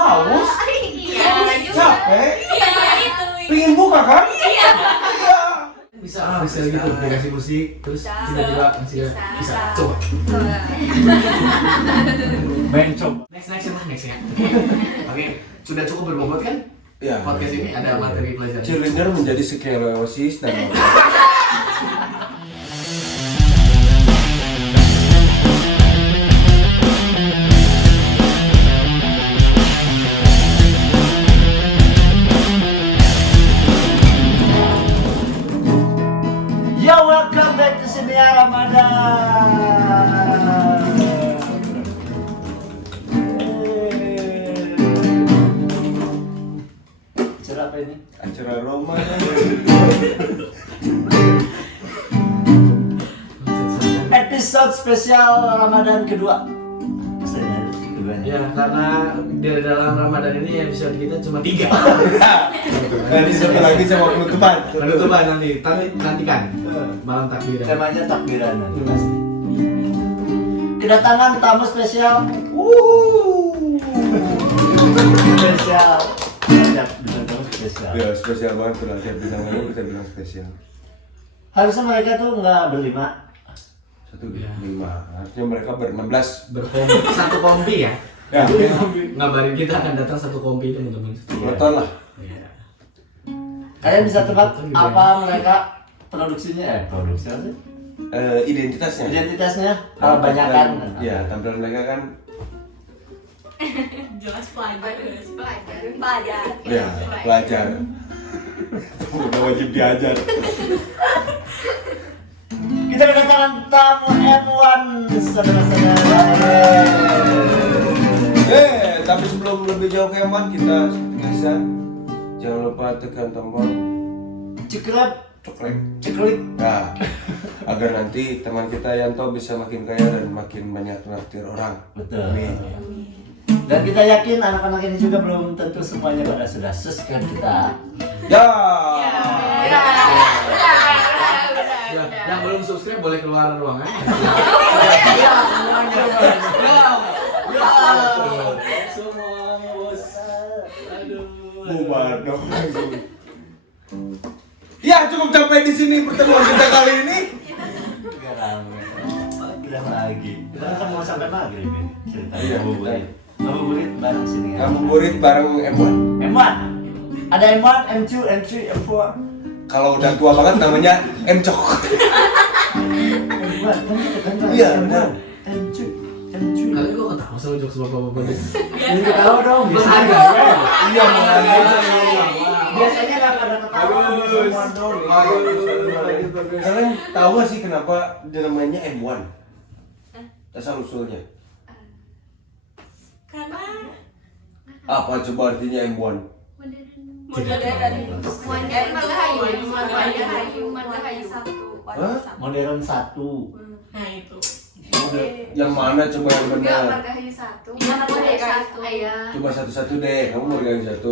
Haus? Iya, Capek? Iya, itu. Pengen buka kan? Iya. Iya. Bisa gitu, dikasih musik, terus tiba-tiba ngasih bisa. Coba. Main coba. Next ya. Oke, sudah cukup berbobot kan? Ya. Podcast ini ada materi pelajaran. Cheerleader menjadi skeleosis dan Yo, welcome back to Siniar Ramadan. Acara apa ini? acara Ramadan. Episode spesial Ramadan kedua. Maksudnya keduanya. Ya, karena dari dalam Ramadan ini episode kita cuma 3. Nanti satu lagi sama penutupan. Penutupan nanti, nantikan malam takbiran. Temanya takbiran nanti pasti. Kedatangan tamu spesial. Spesial. Ada bintang tamu spesial. Ya spesial banget kalau ada bintang tamu kita bilang spesial. Harusnya mereka tuh nggak berlima. 1, 5. Harusnya mereka ber-16. Berkompi, satu kompi ya. Ya. Ngabarin kita akan datang satu kompi teman-teman. Nonton lah. Iya. Kalian bisa tebak apa mereka produksinya? Produksi apa sih? Identitasnya. Identitasnya kebanyakan. Ya, tampilan mereka kan Jelas pelajar. ya pelajar. Udah wajib diajar. Kita kedatangan tamu M1, saudara-saudara. Tapi sebelum lebih jauh ke Eman, kita seperti biasa jangan lupa tekan tombol Cekrek, coklat. Nah, agar nanti teman kita Yanto bisa makin kaya dan makin banyak traktir orang. Betul. Amin. Dan kita yakin anak-anak ini juga belum tentu semuanya pada sudah subscribe kita. Ya. Ya, yang belum subscribe boleh keluar ruangan. Iya, semuanya. Semua bos. Aduh. Bubar dong. Ya, cukup sampai di sini pertemuan kita kali ini. Udah lagi. Kita kan mau sampai maghrib ini. Ceritanya Iya, ngabuburit. Ngabuburit bareng sini. Ngabuburit bareng M1. M1. Ada M1, M2, M3, M4. Kalau udah tua banget namanya M-Cok. M1 kan kita kan. Iya, M1, benar. M2, M3. Kalian kok ketawa sama jokes bapak-bapak ini? Ini ketawa dong. Berharga, Biasanya. Iya, berharga. Biasanya nggak pada ketawa. Semua dong. Kalian tahu gak sih kenapa namanya M1? Asal usulnya. Karena Apa coba artinya M1? Modern 1. nah itu. Yang mana coba yang benar? Margahayu 1. Iya, Margahayu 1. Iya. Coba satu-satu deh, kamu Margahayu 1,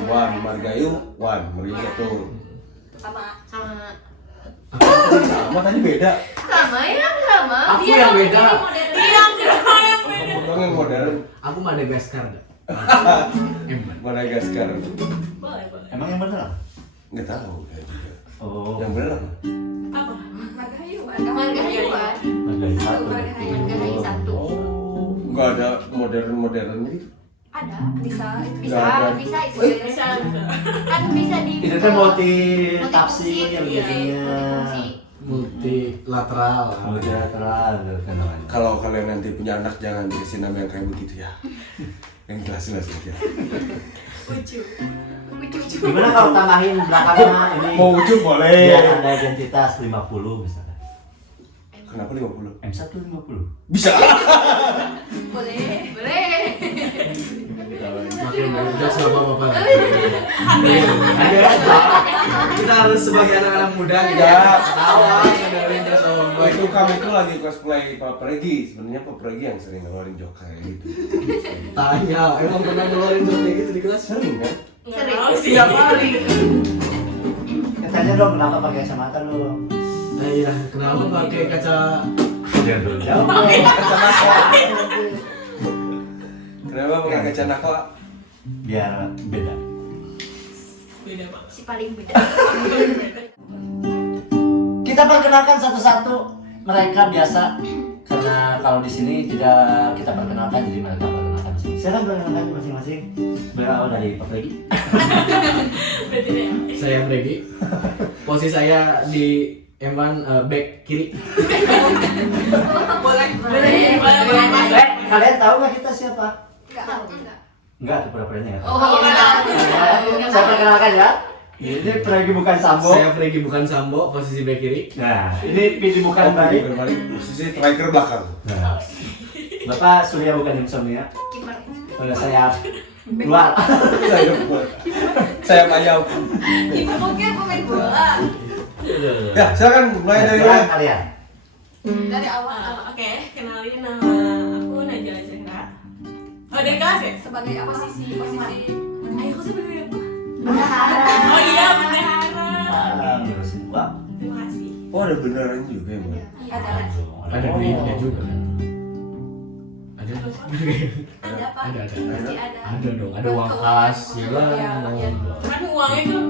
M1, Margahayu 1, Margahayu 1. Sama. Sama tadi beda. Sama ya, sama. Aku yang beda. Iya, Kamu dong yang modern. Aku Madagaskar dah. Madagaskar. boleh. Emang yang bener? Nggak tahu kayak juga. Oh. Yang benar apa? Apa? Margahayu 1. Margahayu 1. Oh. Nggak ada modern gitu. Ada, bisa Nggak ada. itu. Bisa. Kan bisa di Itu kan multi multifungsi, tafsir iya, jadinya. multifungsi. Multilateral. Multilateral kan namanya. Kalau kalian nanti punya anak jangan dikasih nama yang kayak begitu ya. Yang jelas-jelas aja. Ucu. Gimana kalau tambahin belakangnya ini? Mau ujung boleh. Biar ada identitas 50 misalnya. Kenapa 50? M1 50. Bisa. Boleh. Makin udah sama bapak. Kita harus sebagai anak-anak muda kita Ya. tawa dengerin jasa bapak. Itu kami tuh lagi cosplay Pak Pregi. Sebenarnya Pak Pregi yang sering ngeluarin joke kayak gitu. Tanya, emang pernah ngeluarin jokes kayak gitu di kelas? Sering kan? Sering. Setiap hari. Tanya dong kenapa pakai kacamata dong? Iya, kenapa pakai kaca? Dia belum jawab. Kenapa pakai kaca nakwa? biar beda. Beda banget. Si paling beda. Kita perkenalkan satu-satu mereka biasa karena kalau di sini tidak kita perkenalkan jadi mereka perkenalkan sendiri. Silakan perkenalkan masing-masing. Berawal dari Pak Regi. Berarti deh. Saya Bregi. Posisi saya di M1 back kiri. Boleh. Eh, kalian tahu nggak kita siapa? Enggak tahu. Enggak. Enggak, itu pura-puranya. Oh, enggak. Saya perkenalkan ya. Ini Pregi bukan Sambo. Saya Bregi bukan Sambo, posisi back kiri. Nah, ini Pidi bukan Baik. Berbalik posisi striker belakang. Nah, Bapak Surya bukan Insomnia. Kiper. Saya luar. Saya Mayau. Kiper mungkin pemain bola. Ya, silakan mulai dari Silakan mana? kalian. Dari awal Oke, kenalin nama aku Najla Zahra. Oh, dari kelas ya? sebagai apa posisi? Ayo, aku sebagai apa? Bendahara. Oh iya, bendahara. Ngurusin uang. Terima kasih. Oh, ada beneran juga ya, Mbak? Ada. Ada duitnya juga. Ada. Ada apa? Ada. Pasti ada. Ada dong, ada uang kas, ya lah. Iya. Kan uangnya tuh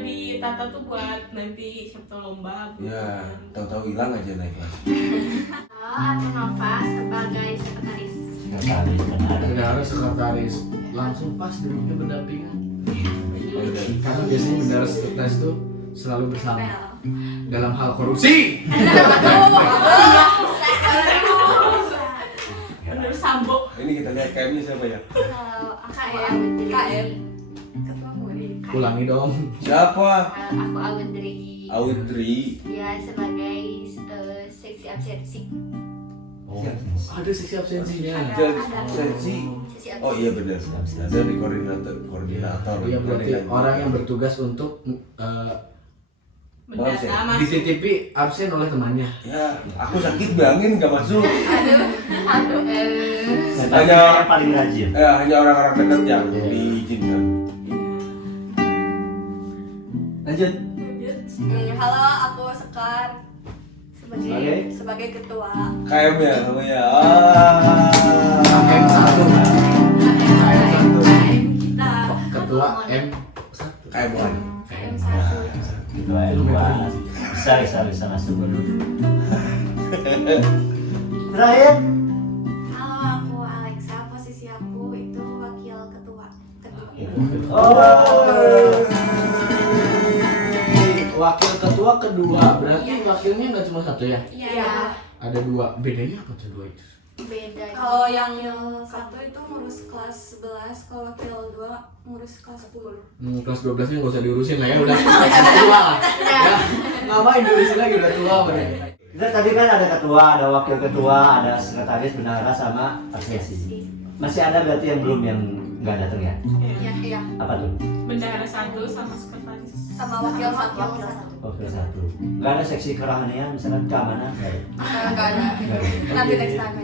ditata tuh buat nanti siapa tahu lomba. Ya, tahu-tahu hilang aja naik kelas. Aku Nova sebagai sekretaris. Nggak tahu, benar. Bendahara sekretaris langsung pas duduknya berdampingan. Oh, udah. Karena biasanya bendahara sekretaris tuh selalu bersama Pel. dalam hal korupsi. Menurut Sambo. Ini kita lihat KM-nya siapa ya? KM. KM. Ketua murid. Ulangi dong. Siapa? Aku Awendri. Audrey. Ya sebagai seksi absensi. Oh, ada seksi absensinya. Sensi. Seksi absensi. Oh iya benar. Ada di koordinator. Iya berarti orang yang bertugas untuk Maaf ya, Bendahara masuk. dititipi absen oleh temannya. Ya, aku sakit bayangin nggak masuk. Aduh. Hanya yang paling rajin. Hanya orang-orang dekat yang Iya. diizinkan. Lanjut. Halo, aku Sekar Sebagai? sebagai ketua. KM ya namanya. KM satu. Kita Ketua M1. KM one. KM 1. Gitu aja lupa. Bisa masuk dulu. Terakhir. Halo, aku Alexa. Posisi aku itu wakil ketua. Wakil ketua kedua berarti wakilnya nggak cuma satu ya? Iya. Ada dua. Bedanya apa tuh dua itu? Beda. Kalau yang satu itu ngurus kelas 11, kalau wakil 2 ngurus kelas 10. Kelas 12 nya nggak usah diurusin lah ya udah tua lah. Ya, ngapain diurusin lagi udah tua bener. Kita tadi kan ada ketua, ada wakil ketua, ada sekretaris, bendahara sama absensi. Masih ada berarti yang belum yang nggak datang ya? Iya. Apa tuh? Bendahara 1 sama sekretaris. Sama wakil 1. Wakil satu. Nggak ada seksi kerohanian, misalkan keamanan nggak ada. Enggak ada. Nggak ada. Nanti next time.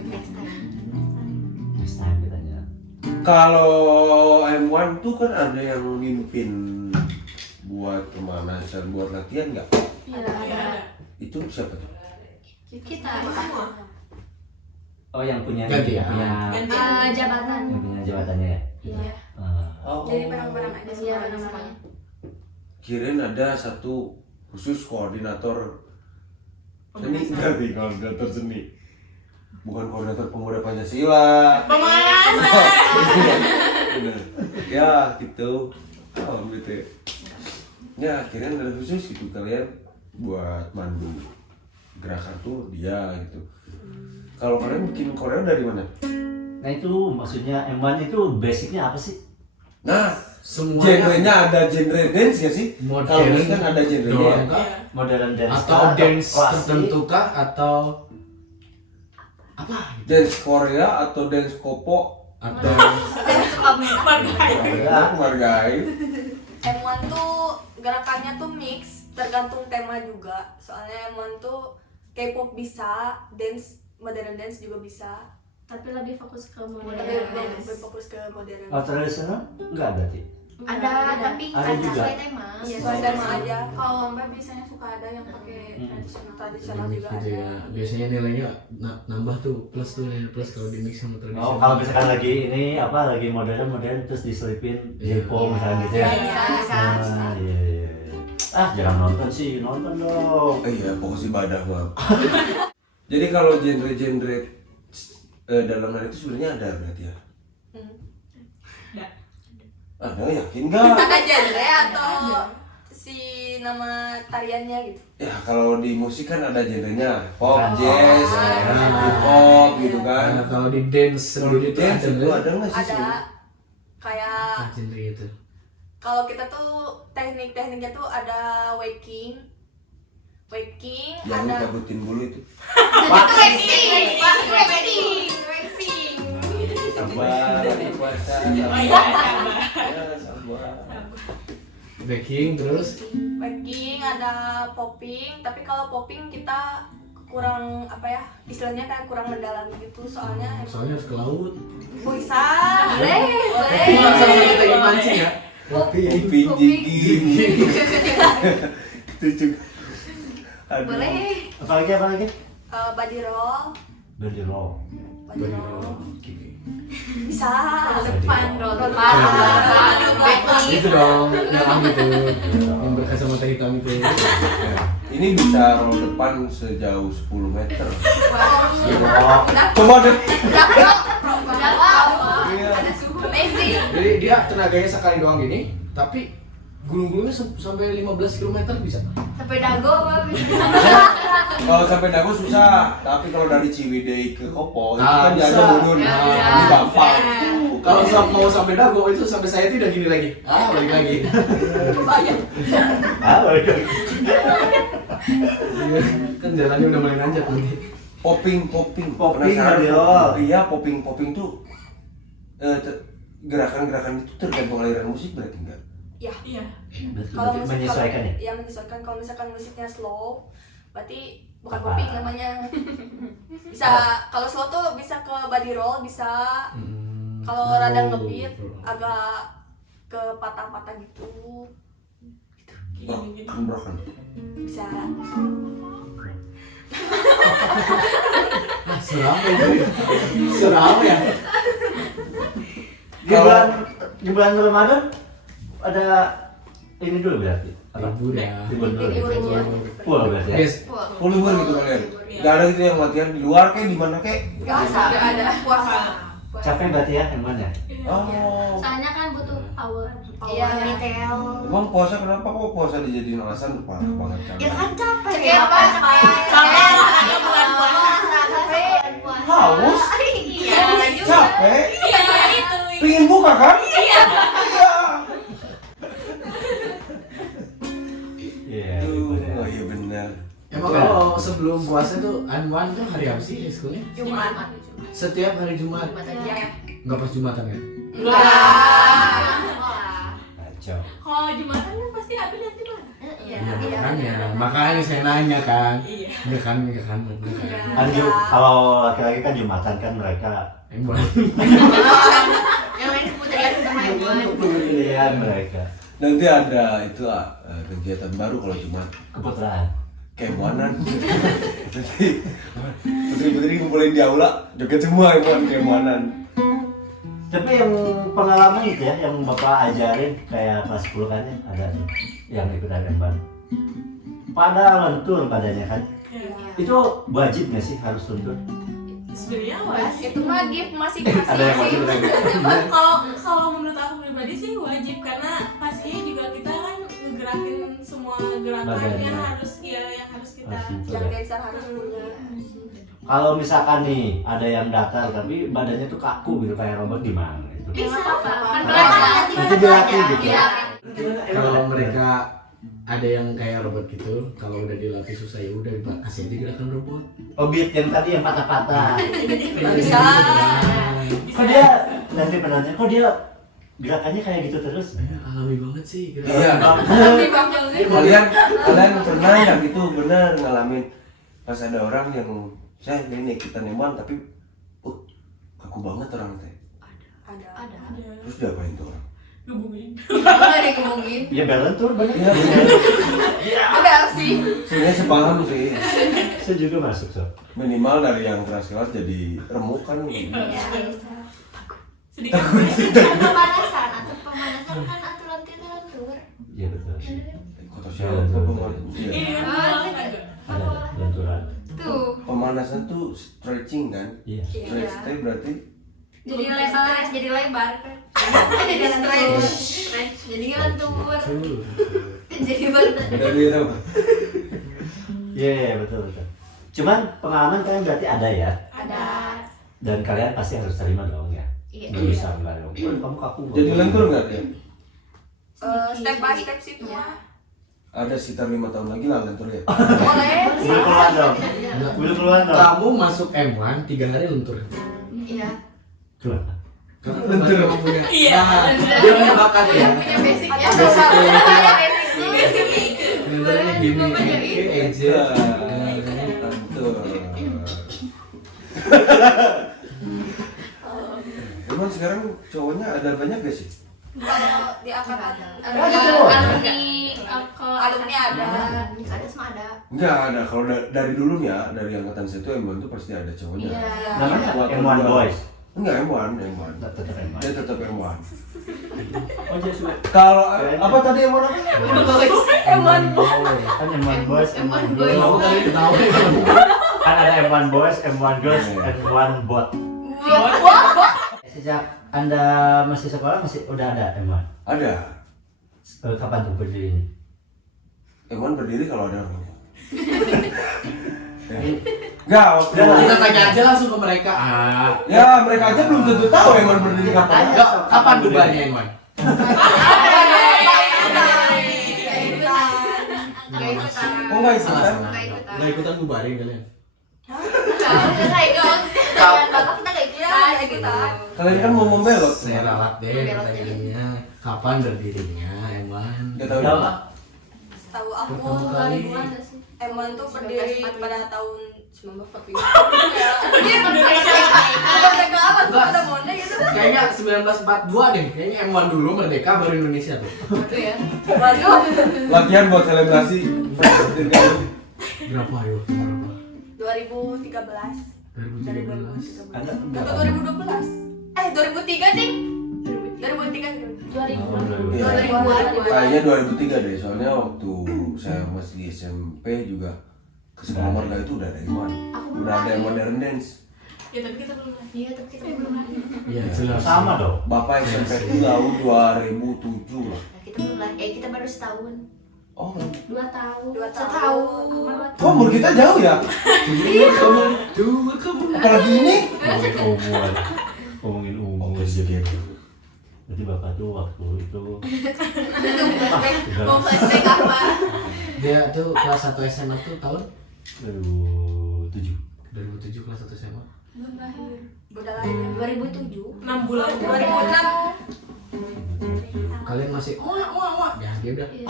Next time katanya. Kalau M1 tuh kan ada yang mimpin buat pemanasan, buat latihan nggak? Iya. Ada. Itu siapa tuh? Kita Semua. Oh yang punya Ganti ya? punya Gantian. jabatan. yang punya jabatannya ya? Iya. Oh, Jadi barang-barang ada Iya, semua barang-barang. semuanya. kirain ada satu khusus koordinator seni. Enggak nih, koordinator seni. Bukan koordinator pemuda Pancasila. Pemanasan. Bener. Ya gitu. Oh gitu ya. Ya kirain ada khusus gitu kalian buat mandu gerakan tuh dia gitu. Kalau kalian bikin Korea dari mana? Nah itu maksudnya M1 itu basicnya apa sih? Nah, Semuanya genrenya ada genre dance ya sih? modern. Kalau musik kan ada genrenya. doang Ya? kah? Iya. Modern dance Atau kah? dance klasik? tertentu kah atau apa? Dance Korea atau dance Kopo Atau ya, menghargai. M1 tuh gerakannya tuh mix, tergantung tema juga. Soalnya M1 tuh K-pop bisa, dance, modern dance juga bisa. Tapi lebih fokus ke Tapi modern. lebih fokus ke modern. Oh tradisional? Enggak berarti? Ada, tapi Ada kan juga. sesuai tema. Iya, sesuai tema aja. Kalau Mbak biasanya suka ada yang pakai Tradisional Di mix juga gitu ada. ya. Biasanya nilainya nambah tuh plus tuh nilai plus kalau di mix sama tradisional. Oh, kalau misalkan lagi ini apa lagi modern terus diselipin J-pop misalnya gitu ya. Iya, bisa. Ah, iya, iya, iya. Ah, jangan nonton sih, nonton dong. Iya, fokus ibadah mah. Jadi kalau genre-genre dalam hal itu sebenarnya ada berarti ya? Ada, yakin nggak? Ada genre atau si nama tariannya gitu? Ya kalau di musik kan ada genrenya pop, Ah. jazz, hip hop gitu kan. Nah, kalau di dance Kalau di sendiri tuh dance itu nggak? ada nggak sih? Ada kayak Ah, genre itu. kalau kita tuh tekniknya tuh ada waking, Yang ada cabutin bulu itu. Waxing. Sabar, lagi puasa. Oh iya, sabar. Ya, sabar. Backing terus waking, ada popping. Tapi kalau popping kita kurang apa ya istilahnya kayak kurang mendalam gitu soalnya soalnya harus ke laut. bisa boleh Cuma sama kita yang mancing ya. Kopi, jigging. Itu juga. Aduh. boleh Apalagi? body roll Body roll. bisa Depan, roll Roll depan, depan. backing. Itu dong, yang gitu. Yang berkacamata hitam itu. Ini bisa roll depan sejauh 10 meter. Oh, Coba deh. Iya. ada suhu Amazing. Jadi dia tenaganya sekali doang gini, tapi gulung-gulungnya sampai 15 km bisa. Sampai dago apa? Kalau sampai Dago susah, tapi kalau dari Ciwidey ke Kopo itu Ah, kan bisa. jalan mundur. Ya, Ini gampang. Kalau mau sampai dago itu sampai saya tidak gini lagi. Ah, balik lagi. ah, oke. Kan jalannya udah mulai nanjak nanti. Popping. Popping, Penasaran? Mario. Iya, popping tuh gerakan-gerakan itu tergantung aliran musik berarti enggak? ya Iya. kalau musik Menyesuaikan ya? ya menyesuaikan kalau misalkan musiknya slow berarti bukan Apa? popping namanya bisa kalau slow tuh bisa ke body roll bisa kalau rada ngebeat agak ke patah-patah gitu Broken. bisa Seram ya. Seram ya. Di bulan Ramadan ada ini dulu berarti. Apa? Libur ya. Libur dulu. Libur aja. Full berarti ya. Yes. Full libur gitu kalian. Enggak ada gitu yang latihan di luar kayak di mana kayak? nggak ada puasa Capek berarti ya yang mana? Oh. Soalnya kan butuh power Iya. detail. Emang puasa kenapa kok puasa dijadiin alasan parah banget kan? Ya kan capek. Capek apa? Capek olahraga bulan puasa. Haus? Iya, lanjut. Capek? Iya, itu. Pingin buka kan? Iya. Iya. Oh iya benar. Emang kalau sebelum puasa tuh Anwan tuh hari apa sih ekskulnya? Jumat Setiap hari Jumat. ya Enggak pas Jumatan ya? Kacau. Kalau Jumatan kan pasti Abi nanti mana? Iya. Makanya saya nanya kan. Iya. Enggak kan. Kan kalau laki-laki kan Jumatan kan mereka Emang. Yang lain keputrian sama yang pilihan mereka Nanti ada itu kegiatan baru kalau Jumat. keputraan. Kemoanan. Nanti putri-putri ngumpulin di aula, joget semua kemoanan. Tapi yang pengalaman itu ya, yang bapak ajarin kayak kelas 10 kan ya, ada tuh yang ikut Emban. Pada lentur badannya kan. Itu wajib nggak sih harus lentur? Sebenarnya wajib. itu mah gift masih Ada yang wajib ada yang nggak? Kalau menurut aku pribadi sih wajib karena pastinya juga kita kan ngegerakin semua gerakan Badannya. yang harus yang harus kita. Harus lentur yang ya. dancer harus punya Kalau misalkan nih ada yang datar tapi badannya tuh kaku gitu kayak robot gimana itu? bisa apa? Kan Berlatih. Nanti dilatih gitu. Iya. Kalau mereka ada yang kayak robot gitu, kalau udah dilatih susah ya udah kasih aja gerakan robot. Oh beat yang tadi yang patah-patah. Bisa. Kok dia nanti penanya kok dia gerakannya kayak gitu terus? Alami banget sih gerakan. Iya. lebih banyak sih Kalian pernah nggak gitu bener ngalamin pas ada orang yang saya ini ikutan Emban tapi kaku banget orang teh. ada Ada. Terus diapain tuh orang? Hubungin. Nggak dikebukin. Ya balance tuh banyak. Iya. Udah sih. Sebenarnya sepaham sih. Saya juga masuk sob. Minimal dari yang keras-keras jadi remuk kan. Ya, bisa. Sedikit. Pemanasan kan aturan tidak lentur. Iya betul. Kota siapa pemanasan? Iya. Iya. Ada lenturan. Tuh. Pemanasan tuh stretching kan? Iya. Stretch berarti Jadi lebar kan. Jadi stretch. Jadi lentur. Jadi lentur. dari itu. Iya betul. Cuman pengalaman kalian berarti ada ya, Ada. dan kalian pasti harus terima dong ya. Iya. Nggak bisa enggak dong. Kamu kaku. Jadi lentur nggak ya? Step by step sih tuh Iya. mah. Ada sekitar 5 tahun lagi lah lentur ya. Boleh. Udah keluar dong. Udah keluar dong. Kamu masuk M1 3 hari lentur. Iya. Keluar. Karena lentur kamu punya. Iya. Nah, dia punya bakat ya. Punya basicnya. Lenturnya gini. Kayak aja. Lentur. Emang sekarang cowoknya ada banyak gak sih? Kalau di angkatan Alumni ada. ada. Semua ada. Enggak ada. Kalau dari dulu nih ya, dari angkatan saya tuh M1 tuh pasti ada cowoknya. Iya. Namanya Buat M1 kedua. Boys. Enggak M1. Tetap M1. Dia tetap M1. Oh jadi sudah. Kalau apa tadi M1 apa? Emang Kan M1 Boys, M1 Girls. Kamu tadi ketawa. Kan ada M1 Boys, M1 Girls, M1 Bot. Sejak Anda masih sekolah masih udah ada M1. Ada. Kapan tuh berdirinya? M1 berdiri kalau ada orangnya. Enggak, waktu Kita tanya aja langsung ke mereka. ya mereka aja belum tentu tahu M1 berdiri kapan. Yuk, kapan bubarnya M1? Gak ikutan. Oh nggak Salah, ikutan? salah. Nggak ikutan bubarin kalian. Kita ikut. Bapak kita gak ikutan. Kalian kan mau membelot. Saya ralat deh Belok pertanyaannya. Kapan berdirinya M1? Nggak tahu Tahu ya. nggak? Tahu aku Pertama kali. Emang tuh berdiri 1945. pada tahun 1945. Dia merdeka apa tuh pada monde gitu. Kayaknya 1942 deh. Kayaknya M1 dulu merdeka baru Indonesia tuh. Itu ya. Waduh. Latihan buat selebrasi. Berapa ya? Berapa? 2013. 2013. Ada Atau 2012? 2003 ding. 2003. 2000. Iya. 2000. Kayaknya 2003 deh, soalnya waktu saya masih SMP juga ke sekolah marga itu udah ada M1. Udah ada yang modern dance. Ya tapi kita belum. Iya, tapi kita belum lahir. Iya, jelas. sama dong. Bapak SMP itu tahun 2007 lah. Kita belum lahir. Kita baru setahun. Oh, 2 tahun. 2 Setahun. oh umur kita jauh ya? Kamu. Apalagi ini? Ngomongin umur segitu. Berarti bapak tuh waktu itu Mau flashback apa? Dia tuh kelas 1 SMA tuh tahun 2007. 2007 kelas 1 SMA. Belum lahir. Udah lahir. 2007. 6 bulan. 2006. Kalian masih ya dia udah. Iya.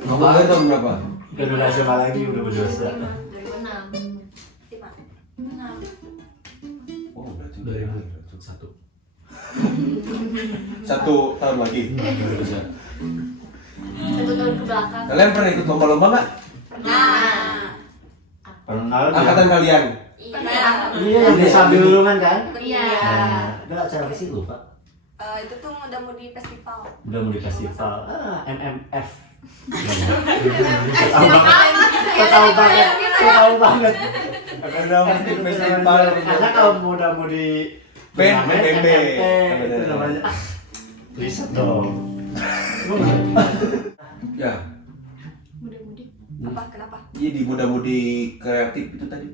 Kamu kalian tahun berapa? Udah udah SMA lagi, udah berdewasa. 2006. 6. Oh, berarti 2001. 1 tahun lagi. Bisa. 1 tahun ke belakang. Kalian pernah ikut lomba-lomba nggak? Nah. Pernah Angkatan kalian? Iya. Iya, yang di sambil duluan kan? Iya. Udah acara ke situ, Pak. Itu tuh udah mau di festival. Udah mau di festival. MMF. Tahu banget. Tahu banget. Udah mau di festival. Karena kalau udah mau di Band turnamen, BBB. MMP, itu namanya. Riset dong. Ya, Muda-mudi. Apa? Kenapa? iya di muda-mudi kreatif itu tadi.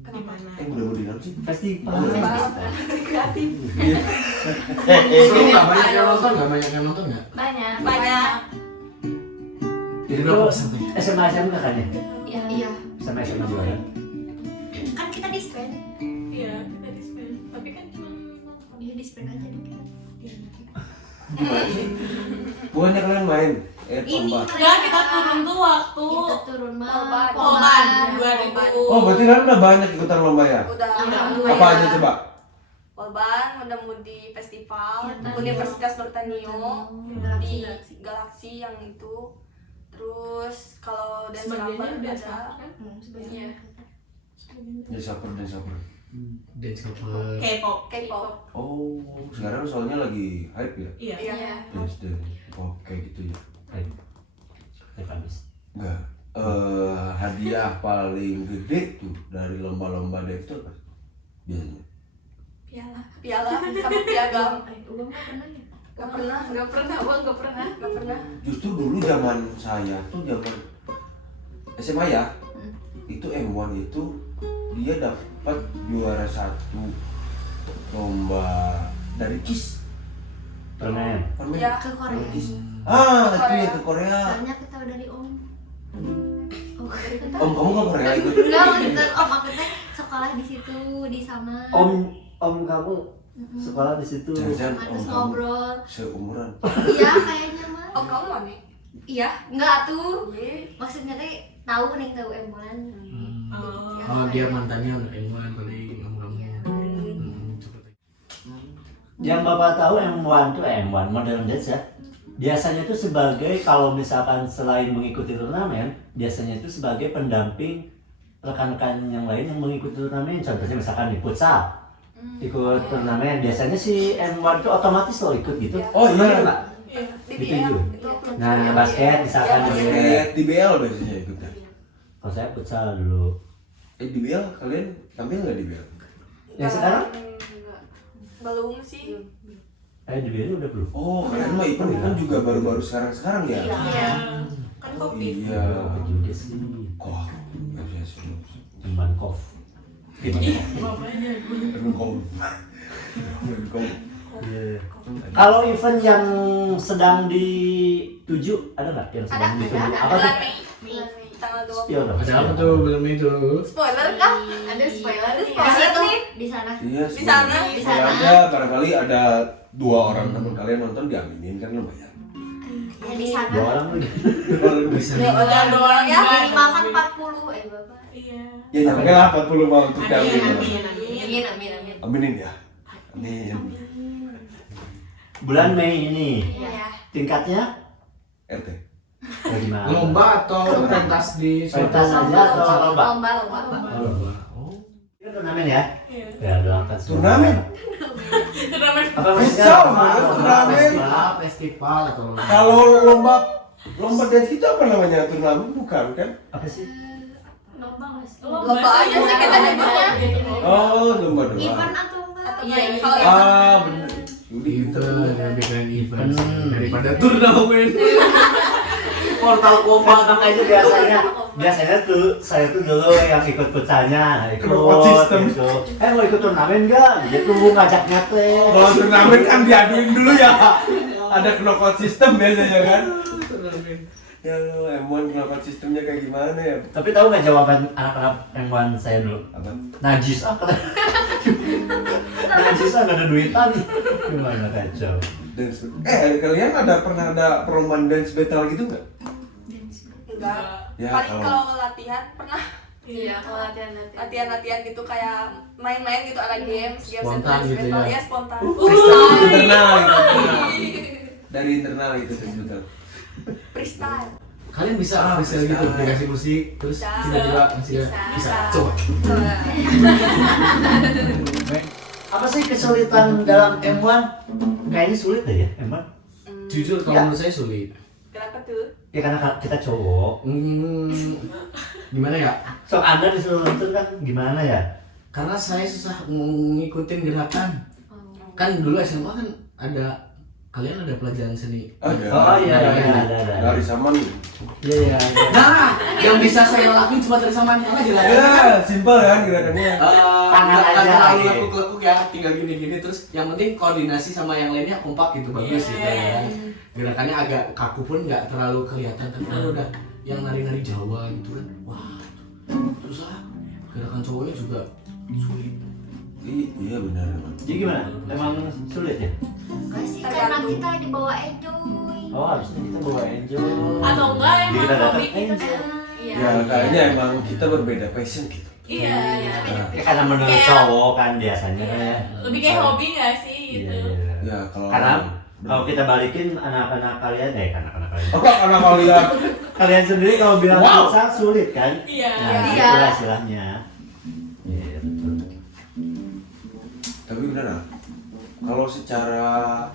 Kenapa? Muda-mudi apa sih? Festival. Kreatif. Iya. Itu nggak banyak yang nonton, nggak banyak yang nonton nggak? Banyak. Banyak. Jadi Itu berapa persen? SMA SMK kan ya? Iya. Iya. Sama SMA juga kan? Kan kita dispen. Iya, kita dispen. Tapi kan cuma nonton. Iya, dispen aja dikit. Bukannya kalian main? Ini Lomba. Enggak, kita turun tuh waktu Kita turun mah. Polban. Polban 2000. Oh, berarti kalian udah banyak ikutan lomba ya? Udah. Iya. Apa aja coba? Polban, muda-mudi festival, Iya, Tanio. Universitas Bertanio di Galaksi. Galaksi yang itu. Terus kalau dance Sebagiannya cover udah ada sama kan? Iya. Dance cover. Dance cover. K-pop. K-pop. Oh, sekarang soalnya lagi hype ya. Iya. Iya. Dance pop kayak gitu ya. Habis. Enggak. Hadiah paling gede tuh dari lomba-lomba dance itu apa? Biasanya. Piala sama piagam. Udah nggak pernah ya? Gak pernah, gak pernah. Justru dulu zaman saya tuh zaman SMA ya. Itu M1 itu dia dapat juara 1 lomba dari KIS. Permen. Permen. Ya. Ke Korea. KIS. Ah, itu Korea. ya ke Korea. Soalnya kita dari Om. Oh, kita. Om, kamu ke Korea ikut? Enggak, gitu. Om aku teh sekolah di situ di sama. Om kamu sekolah di situ. Jangan-jangan Sama om terus kamu ngobrol. seumuran. Iya, kayaknya mah. Oh kamu mana? Iya, enggak tuh. Iya. Maksudnya teh tahu nih tahu emuan. Oh. Oh, dia mantannya anak M1 paling kamu. Iya, bener. Cepet aja. Yang Bapak tahu M1 tuh M1 Modern Dance ya. Biasanya itu sebagai kalau misalkan selain mengikuti turnamen, biasanya itu sebagai pendamping rekan-rekan yang lain yang mengikuti turnamen. Contohnya misalkan di futsal, ikut turnamen. Biasanya si M1 tuh otomatis lo ikut gitu. Oh, iya. Bener nggak? Di Gitu BL. juga. Itu Nah, basket misalkan Iya, di basket. Kayak di BL biasanya ikutnya. Kalau saya futsal dulu. Di BL kalian tampil nggak di BL? Yang sekarang? Belum sih. Di BL udah belum. Oh, kalian mah event juga baru-baru sekarang ya? Iya. Kan kopi. Iya. Apa juga sih? Kok, ya sih. Cuman kof. Bapaknya Kok. Iya. Kalau event yang sedang dituju ada nggak yang sedang dituju? Apa tuh? Bulan Mei. Tanggal 20. Spion dong. Ada apa tuh belum itu? Spoiler kah? Ada spoiler Ada di spoiler situ nih. di sana. Iya, Di sana. Di Saya sana. aja barangkali ada 2 orang teman kalian nonton diaminin kan lumayan. Ya di sana. 2 orang udah. Bisa. Ada 2 orang ya. Minimal kan 40 Bapak. Iya. Ya nyampe lah 40 mau untuk Amin, diaminin. Amin amin. Aminin ya. Amin. Bulan Mei ini Iya. tingkatnya RT. bagaimana? Lomba atau pentas di Pentas aja atau lomba? Lomba. Lomba. Oh. Itu turnamen ya? Iya. Ya doakan semua. Turnamen? Turnamen. Apa maksudnya? Futsal, Lomba, Mas, lomba, turnamen. festival. Festival atau lomba. Kalau lomba dance itu apa namanya? Turnamen bukan kan? Apa sih? Lomba nggak sih? Lomba aja sih kita nyebutnya. Oh, lomba doang. Event atau enggak? Iya, iya. Kalau Ah, bener. Yudi Event, lebih keren event daripada Hmm. turnamen. Portal kompak namanya biasanya tuh saya tuh dulu yang ikut futsalnya ikut Knockout system. gitu. Mau ikut turnamen enggak? Gitu ngajaknya teh. Kalau turnamen kan diaduin dulu ya. Ada knockout system biasanya kan. Ya lo, M1 knockout sistemnya kayak gimana ya? Tapi tahu nggak jawaban anak-anak M1 saya dulu? Apa? Najis kata. Najis nggak ada duitan. Gimana kacau? Dance. Kalian pernah ada perlombaan dance battle gitu nggak? enggak. Ya, Paling kalau- kalau latihan pernah Iya, kalau latihan gitu kayak main-main gitu ada games Spontan dance gitu battle. ya? Ya spontan. Internal gitu. Dari internal itu dance battle. Freestyle. Kalian bisa freestyle gitu, bisa. dikasih musik terus Bisa. tiba-tiba bisa. Bisa. Coba. Apa sih kesulitan dalam M1? Kayaknya sulit deh ya M1. Jujur Ya. kalau menurut saya sulit. Kenapa tuh? Ya karena kita cowok. Gimana ya? So Anda disuruh nonton kan gimana ya? Karena saya susah ngikutin gerakan. Kan dulu SMA kan ada kalian ada pelajaran seni. Ada. Oh iya ada. Dari zaman. Iya iya. Nah, yang bisa saya lakuin cuma dari samaan aja lah. Ya, simpel kan gerakannya. Tangan Nggak aja. terlalu lekuk-lekuk ya, tinggal gini-gini terus yang penting koordinasi sama yang lainnya kompak gitu bagus gitu ya. Gerakannya agak kaku pun nggak terlalu kelihatan tapi kalau udah yang nari-nari Jawa gitu kan, wah terus gerakan cowoknya juga sulit. Iya benar. Jadi gimana? Emang sulit ya? Enggak sih, karena kita dibawa enjoy. Oh harusnya kita bawa enjoy. Atau enggak Jadi emang kita datang hobi kita enjoy. kan? Ya kayaknya emang kita berbeda passion gitu. Iya. Ya, karena menurut Kayak- cowok kan biasanya kan ya. Lebih kayak hobi nggak sih Iya, gitu? iya. Ya kalau Kalau kita balikin anak-anak kalian, anak-anak kalian. apa karena kalian Kalian sendiri kalau bilang Wow. susah sulit kan? Iya. Nah, Iya. itulah istilahnya. Iya, betul. tapi beneran kalau secara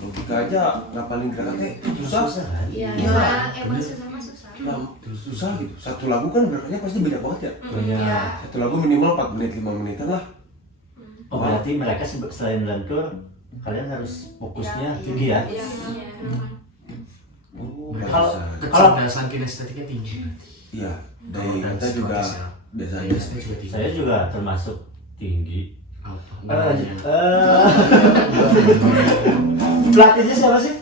logika aja ngapalin gerakannya susah. Susah kan? Iya, Iya. emang susah mah susah. Ya, susah gitu. Satu lagu kan gerakannya pasti beda banget ya. Iya. Satu lagu minimal 4 menit 5 menitan lah. Oh berarti mereka selain lentur, kalian harus fokusnya tinggi ya? Iya. Oh, Kalau- bagusan. Kecerdasan kinestetiknya tinggi. Iya, dari Kalau kita dari juga psikotes ya. biasanya. Kinestetik juga tinggi. Saya juga termasuk tinggi. Apa? Pelatihnya siapa sih?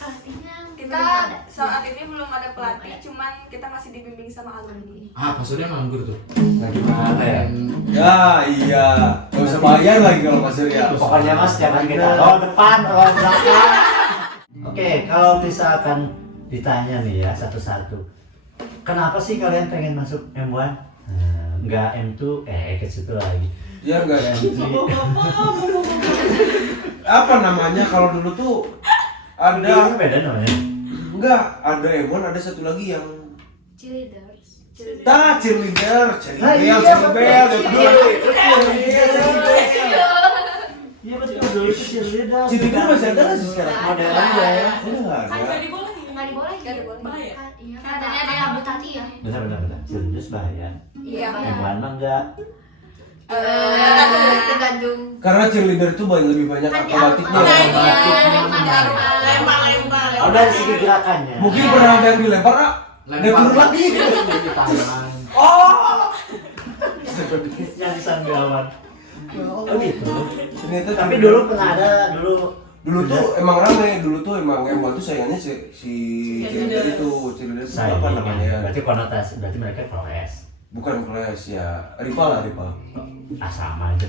Artinya Kita saat ini belum ada pelatih, cuman kita masih dibimbing sama alumni. Maksudnya nganggur tuh. Nah gimana ya? Ya iya, gak usah bayar lagi kalau Mas ya. Pokoknya mas jangan kita roll depan, roll belakang. Oke, kalau misalkan ditanya nih ya satu-satu, kenapa sih kalian pengen masuk M1? Enggak M2, ke situ lagi. Ya enggak. M3. Apa namanya kalau dulu tuh Ini ada beda namanya. enggak, ada M1 ada satu lagi yang cheerleaders. cheerleader, Nah, iya, Iya betul, dulu itu cheerleader. Cheerleader masih ada nggak sih sekarang? Modern aja ya. Udah nggak Kan ada. nggak dibolehin. Nggak dibolehin. Nggak dibolehin. Bahaya. Iya, katanya ada Abu Tati ya. Benar. Cheerleader bahaya. Iya. M1 mah enggak. Tergantung. Karena cheerleader itu lebih banyak Kan di akrobatiknya. Nah, Iya, iya. lempar. Lempar. Oh dari segi gerakannya. Mungkin pernah ada yang dilempar, ah, dia turun lagi. Di tangan. Oh, Yang sandalwan. Oh gitu. ternyata Tapi cheerleader- dulu pernah ada dulu tuh emang rame, dulu tuh emang M1 tuh sayangannya si cheerleader itu saya apa namanya? berarti konotasi berarti mereka progres. Bukan kelas ya, rival lah rival. Sama aja.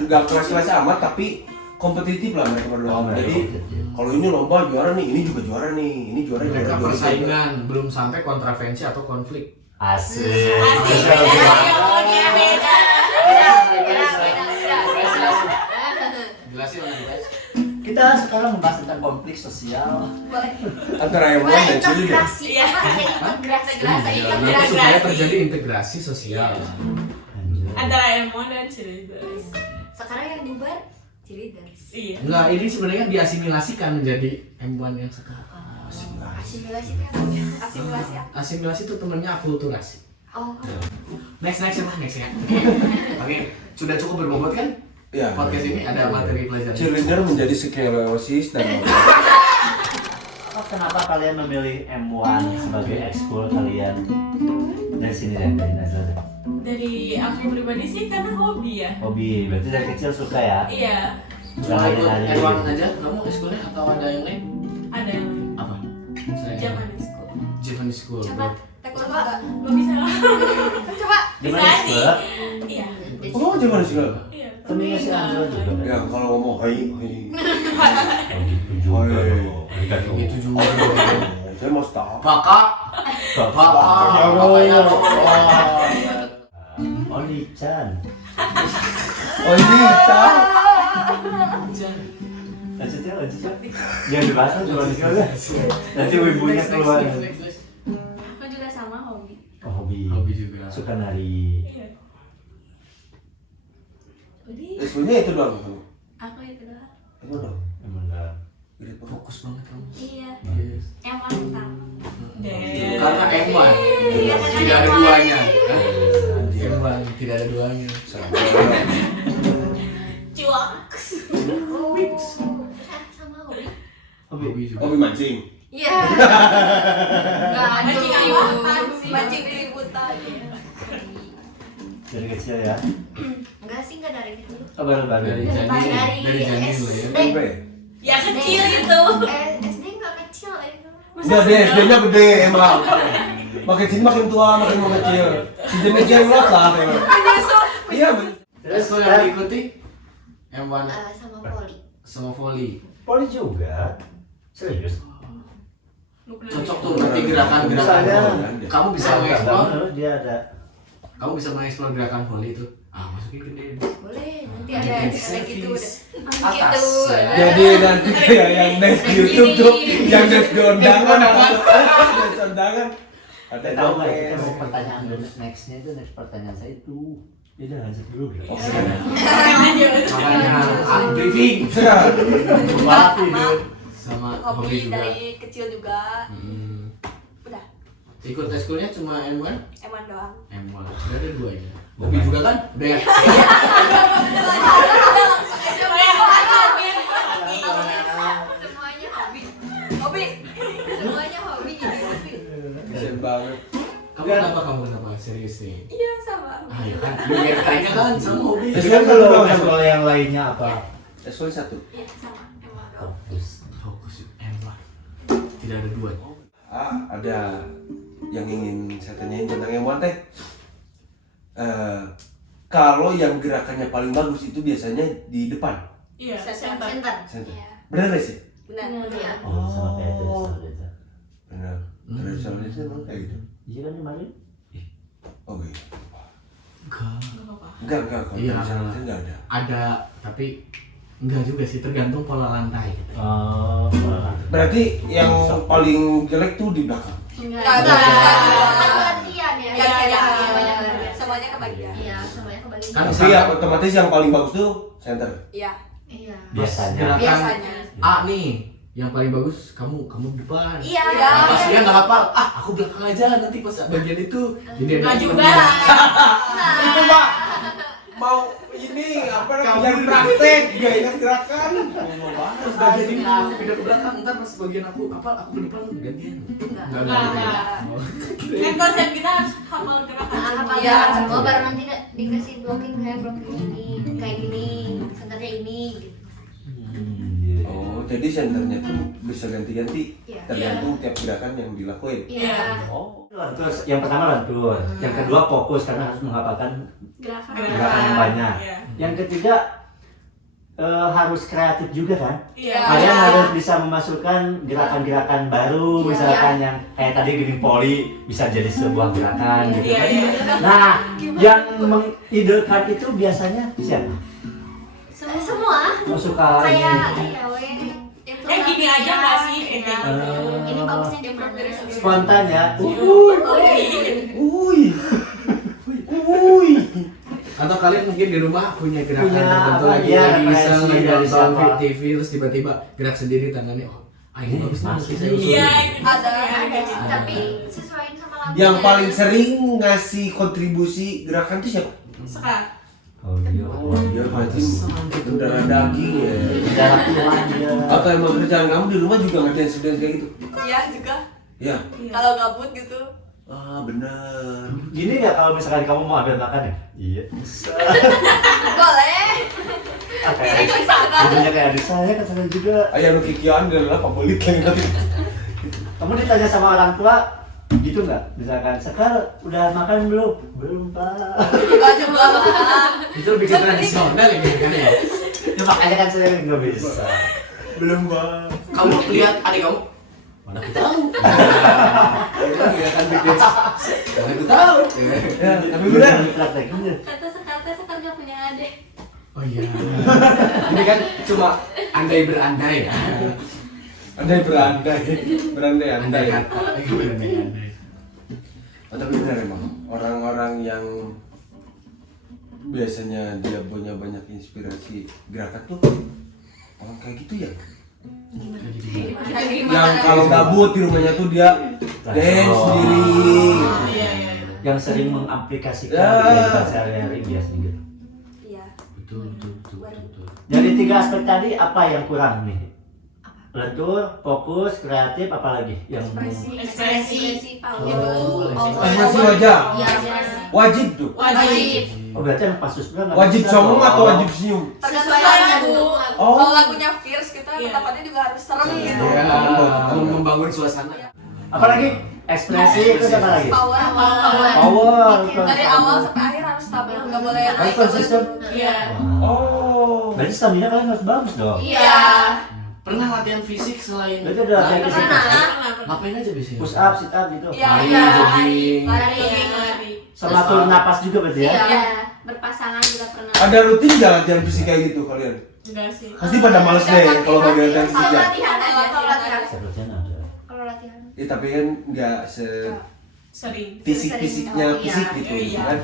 Nggak kelas-kelas amat tapi kompetitif lah mereka berdua. Oh, mereka Jadi kompetitif. kalau ini lomba juara nih, ini juga juara nih, ini juara Mereka juara. persaingan, belum sampai kontravensi atau konflik. Asik. Asik. Masya Allah. Beda. Jelasin lagi guys. Kita sekarang membahas tentang konflik sosial. Antara M1 dan cheerleader. Integrasi. Iya. Integrasi. Jadi supaya terjadi integrasi sosial. Anjir. Antara M1 dan cheerleaders. Sekarang yang bubar cheerleaders. Iya. Enggak, ini sebenarnya diasimilasikan menjadi M1 yang sekarang. Asimilasi itu apa? Asimilasi apa? Asimilasi itu temennya akulturasi. Oh. Next ya. Oke, sudah cukup berbobot kan? Ya. Podcast ini ada materi pelajaran. Cheerleader menjadi skelosis dan Kenapa kalian memilih M1 sebagai ekskul kalian? Dari sini deh, dari Nazar. Dari aku pribadi sih karena hobi ya. Hobi, berarti dari kecil suka ya? Iya. Cuma ikut M1 aja, kamu ekskulnya atau ada yang lain? Ada yang Apa? Japanese school. Japanese school. Coba tekun juga. Lo bisa lah. Coba. Gimana Bisa sih? sih. Iya. oh zaman sih Iya. Temennya si Andro juga. ya kalau ngomong hai Oh gitu juga loh. Gitu juga. saya mau stop. Baka. Ya Bakanya. Oh Nichan. Oh ini tahu. Lanjutnya. Jangan dibahas lah, cuma dikira. Nanti ibunya keluar. Aku juga sama hobi. Oh, hobi. Hobi juga. Suka nari. Iya. Udah. Sebenarnya itu doang kamu. Aku itu doang. Itu doang. Emang enggak. Gede banget. Fokus banget kamu. Iya. Yes. Yang paling utama. Karena M1 Iya, tidak ada karena duanya. Anjir. M1 tidak ada duanya. Sabar. Cuak. Sama hobi. Hobi juga. Hobi mancing. Iya. Enggak ada. Mancing apa? Mancing di hutan. Dari kecil ya. Enggak sih, enggak dari dulu. Oh, baru-baru. Dari Jani dulu ya. SMP. Ya kecil gitu. SD enggak kecil itu. Enggak deh, SD-nya gede emang. Makin sini makin tua, makin mau kecil. Si jenis lot lah emang. Iya, Terus kalau yang diikuti M1 Sama poli. sama volley. Poli juga. Serius. Cocok tuh berarti gerakan-gerakan. Misalnya, Kamu bisa Enggak, mengeksplor. bener, dia ada kamu bisa mengeksplor gerakan volley itu. Masukin ke dia. Boleh, nanti ada gitu udah. Atas. Gitu. Jadi nanti kayak yang next di YouTube tuh, yang next di undangan, next undangan. Ada Tahu nggak kita joget. mau pertanyaan nextnya itu next pertanyaan saya itu. Ini lanjut dulu ya. Oke. Makanya briefing Maaf ini. sama hobi Hobi juga. dari kecil juga. Udah, Ikut eskulnya cuma M1? emang doang. M1. Sudah ada 2 ya. Hobi juga kan? Udah ya. Semuanya hobi. Hobi. Semuanya hobi jadi hobi. Kasian banget. Kamu kenapa? Serius nih? Iya sama. Ya kan, dunia kayaknya kan sama hobi. Terus kan kalau yang lainnya apa? Esol 1. Iya sama. Emang doang. Fokus M1. Tidak ada 2. Ada yang ingin saya tanyain tentang M1 teh. Kalau yang gerakannya paling bagus itu biasanya di depan. Iya, center. Center. Iya. Benar nggak sih? Benar. Iya. Oh, sama kayak itu. Benar. Tradisional itu emang kayak gitu. Iya kan kemarin? Oh iya. Enggak. Enggak. Kalau Iya. tradisional itu enggak ada. Ada, tapi enggak juga sih, tergantung pola lantai gitu. Oh, Berarti yang paling jelek tuh di belakang. Enggak. Enggak. Kan latihan ya. Iya, iya. Semuanya Semuanya kebagian. Iya, semuanya kebagian. Kan Tapi ya otomatis yang paling bagus tuh center. Iya. Iya. biasanya. Gerakan Biasanya. A nih, yang paling bagus kamu depan. Iya. Nah, pas dia nggak hafal, aku belakang aja nanti pas bagian itu. Jadi Enggak ada juga. Itu Pak mau ini apa namanya praktek gak ingat gerakan. Terus bagian ini aku pindah ke belakang, ntar pas bagian aku ke depan gantian. Enggak. Kan konsep kita harus hafal gerakan. Apa Iya. ya? Semua baru nanti dikasih blocking ini, kayak gini, senternya ini gitu. Oh, jadi senternya tuh bisa ganti-ganti Iya. tergantung tiap gerakan yang dilakuin. Iya. Oh, Terus yang pertama lentur, yang kedua fokus karena harus menghafalkan Gerakan. gerakan yang banyak. Iya. Yang ketiga harus kreatif juga kan? Iya. Kalian harus bisa memasukkan gerakan-gerakan baru, Iya. misalkan yang kayak tadi gini poli bisa jadi sebuah gerakan gitu. Iya, iya. Nah, yang mengidekan itu biasanya siapa? Semua Oh, suka kayak ini. iya, Gini aja nggak sih? Kayak gitu. Ini bagusnya di dari sendiri. Spontan ya. Atau kalian mungkin di rumah punya gerakan Punya tertentu apa, lagi ya, lagi iseng referensi lagi dari nonton siapa. TV terus tiba-tiba gerak sendiri tangannya. Ini bagus nih, Masuk saya nih. usul. Iya, Ada. tapi sesuaiin sama lagu. yang paling sering ngasih kontribusi gerakan itu siapa? Sekarang. Oh iya. Oh, dia berarti itu darah daging ya. Darah tulang dia. Atau emang kerjaan kamu di rumah juga ngerjain student kayak gitu? Iya juga. Ya. Kalau gabut gitu. Ah, benar. Gini nggak kalau misalkan kamu mau ambil makan ya? Iya. Boleh. Kayak Piring ke sana. Jadinya kayak adik saya kata saya juga. Ayah nu kikian adalah favorit lagi nanti. Kamu ditanya sama orang tua gitu nggak? Misalkan Sekar udah makan belum? Belum pak. Enggak juga. Itu lebih ke tradisional ya kan ya. Ya makanya kan saya nggak bisa. Belum bang. Kamu lihat adik kamu, mana aku tahu. Ya kan bikin. Mana aku tahu. Ya, tapi benar. Praktekinnya. Kata Sekar gak punya adik. Oh iya. Ini kan cuma andai berandai ya. Andai berandai, berandai. Berandai. Oh, tapi benar emang orang-orang yang biasanya dia punya banyak inspirasi gerakan tuh orang kayak gitu ya. Yang kalau gabut di rumahnya tuh dia dance Oh. sendiri. Iya, iya. Yang sering mengaplikasikan Ya. kegiatan sehari-hari biasanya gitu. Iya. Betul. Dari 3 aspek tadi apa yang kurang nih? Lentur, fokus, kreatif, apa lagi? Yang Ekspresi. power. Ekspresi wajah. Iya, ekspresi. Wajib tuh. Wajib. Oh berarti anak pasus nggak Wajib bisa songong dong. atau wajib senyum? Tergantung Sesuai lagu. lagu. Oh. Kalau lagunya fierce kita Iya. tempatnya juga harus serem gitu. Ya, membangun suasana. Apalagi ekspresi itu apa lagi? Power. Power. Dari awal sampai akhir harus stabil, nggak boleh Harus naik konsisten. Iya. Oh. Berarti stamina kalian harus bagus dong. Iya. Pernah latihan fisik selain Itu ada latihan lari? fisik. Ngapain aja biasanya? Push up, sit up gitu. Iya, Lari, iya. jogging. Lari. Sama turun napas juga berarti ya. Iya, berpasangan juga pernah. Ada rutin nggak latihan fisik kayak gitu kalian? Enggak sih. Pasti pada males deh kalau bagi latihan fisik Kalau ya. latihan aja, kalau latihan. Sepertinya ada. Kalau latihan. Ya tapi kan nggak se Sering. fisik-fisiknya Oh, fisik iya. gitu Iya. kan.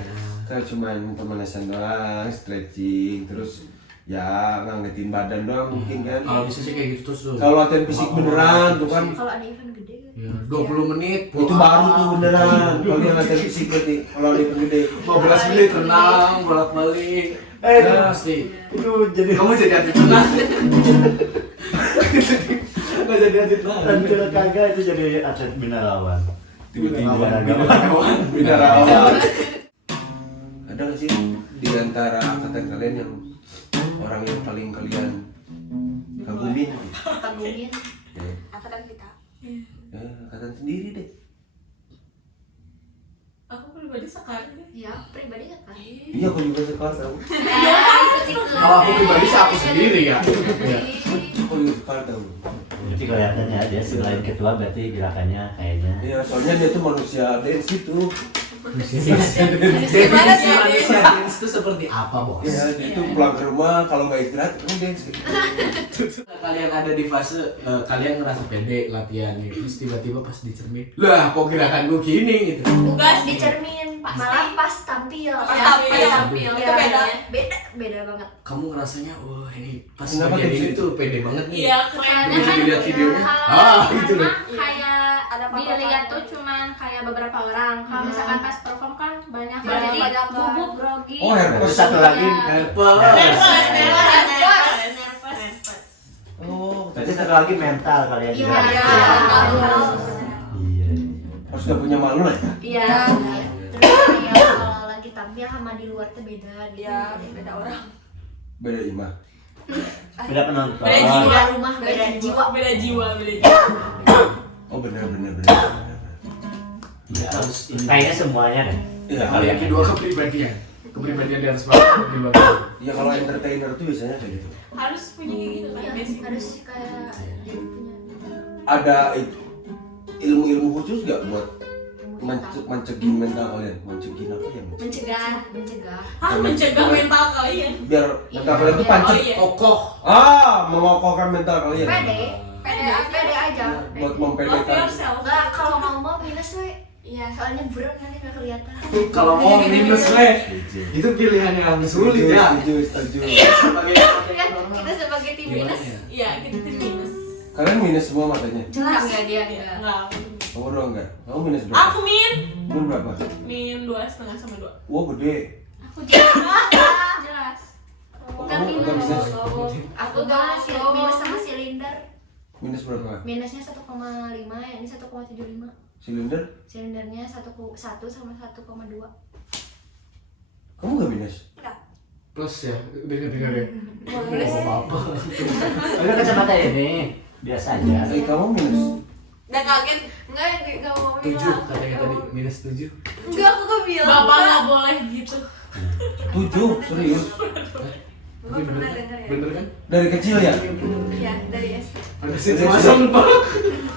Kayak cuman pemanasan doang, stretching, terus ya nganggetin badan doang mungkin kan. Kalau bisa sih kayak gitu terus tuh. Kalau latihan fisik beneran tuh kan Kalau ada event gede kan. Ya, 20 menit. itu baru tuh beneran. Kalau yang latihan fisik berarti kalau ada event gede. 15 menit renang, bolak-balik. Ya, pasti. Itu jadi Kamu jadi atlet renang. Nggak jadi atlet renang. lanjut kagak itu jadi atlet binarawan. Tiba-tiba Binarawan. binarawan. Ada nggak sih di antara angkatan kalian yang orang yang paling kalian kagumin? Kagumin. Ya, Angkatan kita. ya angkatan sendiri deh. Aku pribadi sekarang deh. Ya, pribadi kan. Iya, aku juga sekarang tahu. Ikut-ikut. Kalau aku pribadi sih aku sendiri ya. Ya. Aku juga sekarang tahu. Jadi kelihatannya dia selain ketua berarti gerakannya kayaknya. Iya, soalnya dia tuh manusia dance itu. Definisi manusia dance itu seperti apa, Bos? Iya, dia tuh pulang ke rumah kalau nggak istirahat, kan dance gitu. Kalian ada di fase kalian ngerasa pede latihan nih, terus tiba-tiba pas di cermin, lah kok gerakan gue gini gitu. Bukan Di cermin, malah pas tampil. Pas Iya, tampil, iya. tampil. Iya, Itu beda. beda banget. Kamu ngerasanya, wah ini pas Kenapa bagian tuh ini gitu? tuh pede banget nih. Iya, keren. Begitu dilihat videonya, Kalau gitu loh. kayak Ada apa-apa. dilihat tuh cuman kayak beberapa orang. Kalau misalkan pas perform kan banyak Banyak, jadi banyak. gugup, grogi. Oh, Terus herpes. satu lagi. Herpes. Nervous. Oh, Berarti satu lagi mental kalian Iya, juga. iya. Iya. harus udah punya malu lah ya. Iya. Terus kayak kalau lagi tampil sama di luar tuh beda. Iya, beda orang. Beda imah. Beda penonton. Beda jiwa. Beda rumah, beda jiwa. Beda jiwa. Oh benar. Ya, harus ini kayaknya semuanya deh. Iya, Kalau yang kedua kepribadian, kepribadian dia harus banget dibagi. iya kalau entertainer tuh biasanya kayak gitu. Harus punya kayak gitu kan. Iya, basic. harus kayak dia punya Ada ilmu-ilmu khusus gak buat mencegin mental kalian? Mencegin apa ya? mencegah. Ah, mencegah mental kalian. Biar mental kalian tuh pancet. Oh, iya. Kokoh. Mengokohkan mental kalian. Pede aja. Buat Love mempedekan. yourself. Enggak, kalau mau minus we. Iya, soalnya berat nanti nggak kelihatan. Kalau mau minus itu pilihan yang sulit ya. Setuju. Sebagai Kan kita sebagai tim Gimana minus. ya? Iya, kita tim minus. Kalian minus semua matanya? Jelas enggak dia? Enggak. Kamu doang enggak? Kamu minus berapa? Aku min. Min berapa? Min 2,5 sama 2. Wah gede. Aku jelas. Kan Kamu minus. agak bisa. Aku gak minus sama silinder. Minus berapa? Minusnya 1,5, ini 1,75. Silinder? Silindernya 1 sama 1,2. Kamu gak minus? Enggak. plus ya, dengar ya. Boleh. Apa? Ada kacamata ini biasa aja. Kamu minus? Udah kaget. Enggak mau bilang. 7 katanya tadi minus 7. Enggak, aku gak bilang. Bapak nggak boleh gitu. 7, serius. Bapak pernah denger ya? Bener kan? Dari kecil ya? Iya, dari SD. Ada situasi lupa.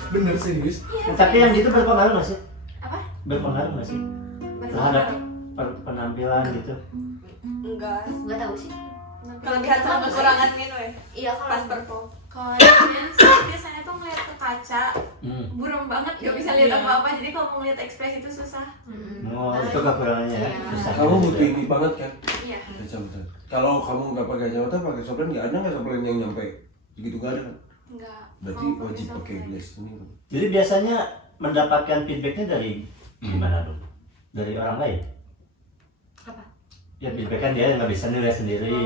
Bener serius. Tapi yang gitu berpengaruh nggak sih? Apa? Berpengaruh nggak sih? Terhadap penampilan gitu. Enggak. Enggak tahu sih. Kelebihan sama kekurangan gitu ya. Iya, Pas kalau perform. Kalau yang sih biasanya tuh ngeliat ke kaca, Buram banget, gak bisa lihat apa-apa. Jadi kalau mau lihat ekspresi itu susah. Oh, itu kekurangannya ya. Susah. Kamu butuh ini banget kan? Iya. Kacamata. Kalau kamu nggak pakai kacamata, pakai soplen nggak ada nggak soplen yang nyampe segitu nggak ada kan? Enggak. Berarti Mau wajib pakai pakai soplen. glass ini. Jadi biasanya mendapatkan feedbacknya dari gimana dong? Dari orang lain? apa? Ya feedback kan dia nggak bisa nilai sendiri.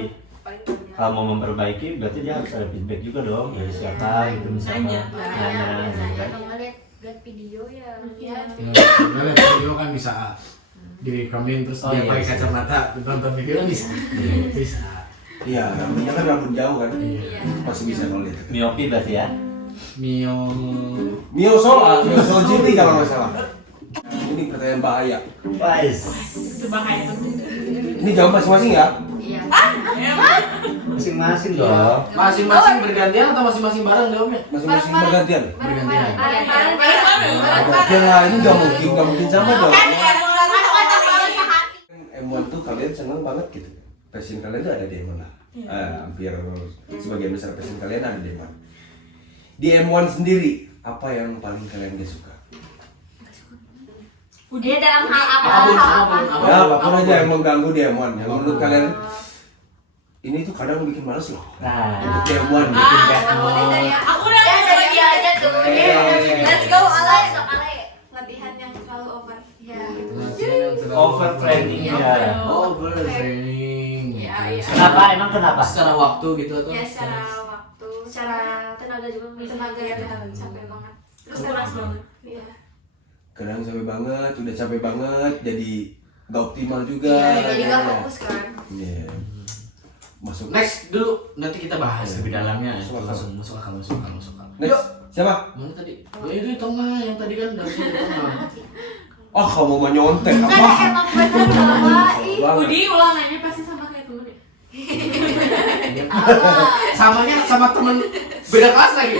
Paling banyak. Kalau mau memperbaiki berarti dia harus ada feedback juga dong dari siapa gitu misalnya. Nanya, Nanya, gitu kan. kalau lihat video ya. Iya. Nah, lihat video kan bisa direkamin terus Oh, dia iya, pakai bisa. kacamata nonton video kan bisa. Bisa. Iya, namanya kan rambut jauh kan? Iya. Masih bisa kalau lihat. Miopi berarti ya. Mio Mio Sol GT kalau nggak salah. Ini pertanyaan bahaya. Wise. itu bahaya tuh. Ini jawab masing-masing ya? Iya. Emang? Masing-masing Iya. dong. Masing-masing bergantian atau masing-masing bareng deh Om ya? Masing-masing bergantian. Bergantian. Bergantian lah, ini nggak mungkin sama dong. Kan M1 tuh kalian seneng banget gitu. Passion kalian tuh ada di M1 lah. Hampir sebagian besar passion kalian ada di M1. Di M1 sendiri, apa yang paling kalian gak suka? Dia dalam hal apa? Apapun. Ya, apapun aja yang mengganggu di M1. Yang menurut kalian ini tuh kadang bikin males loh. Nah, Untuk di M1 gitu. Aku dari aku udah ya dari dia aja tuh. Let's go Ale. Sok Ale. Latihan yang terlalu over. Ya. overtraining ya. Overtraining. Iya. Kenapa? Emang kenapa? Secara waktu gitu atau? Ya secara waktu, Secara tenaga juga tenaga ya capek banget. Terus Kuras banget. Iya. Kadang capek banget, udah capek banget, jadi gak optimal juga. Iya, jadi gak Kayaknya. fokus kan. Iya. Masuk. Next dulu, nanti kita bahas lebih dalamnya. Masuk akal. Masuk akal. Next. Siapa? Mana tadi? Oh itu di tengah, yang tadi kan dari di tengah. Oh, kamu mau nyontek Kan apa? emang bener bahwa ih. Banget. Budi ulangannya pasti sama kayak temen ya. Samanya sama temen beda kelas lagi.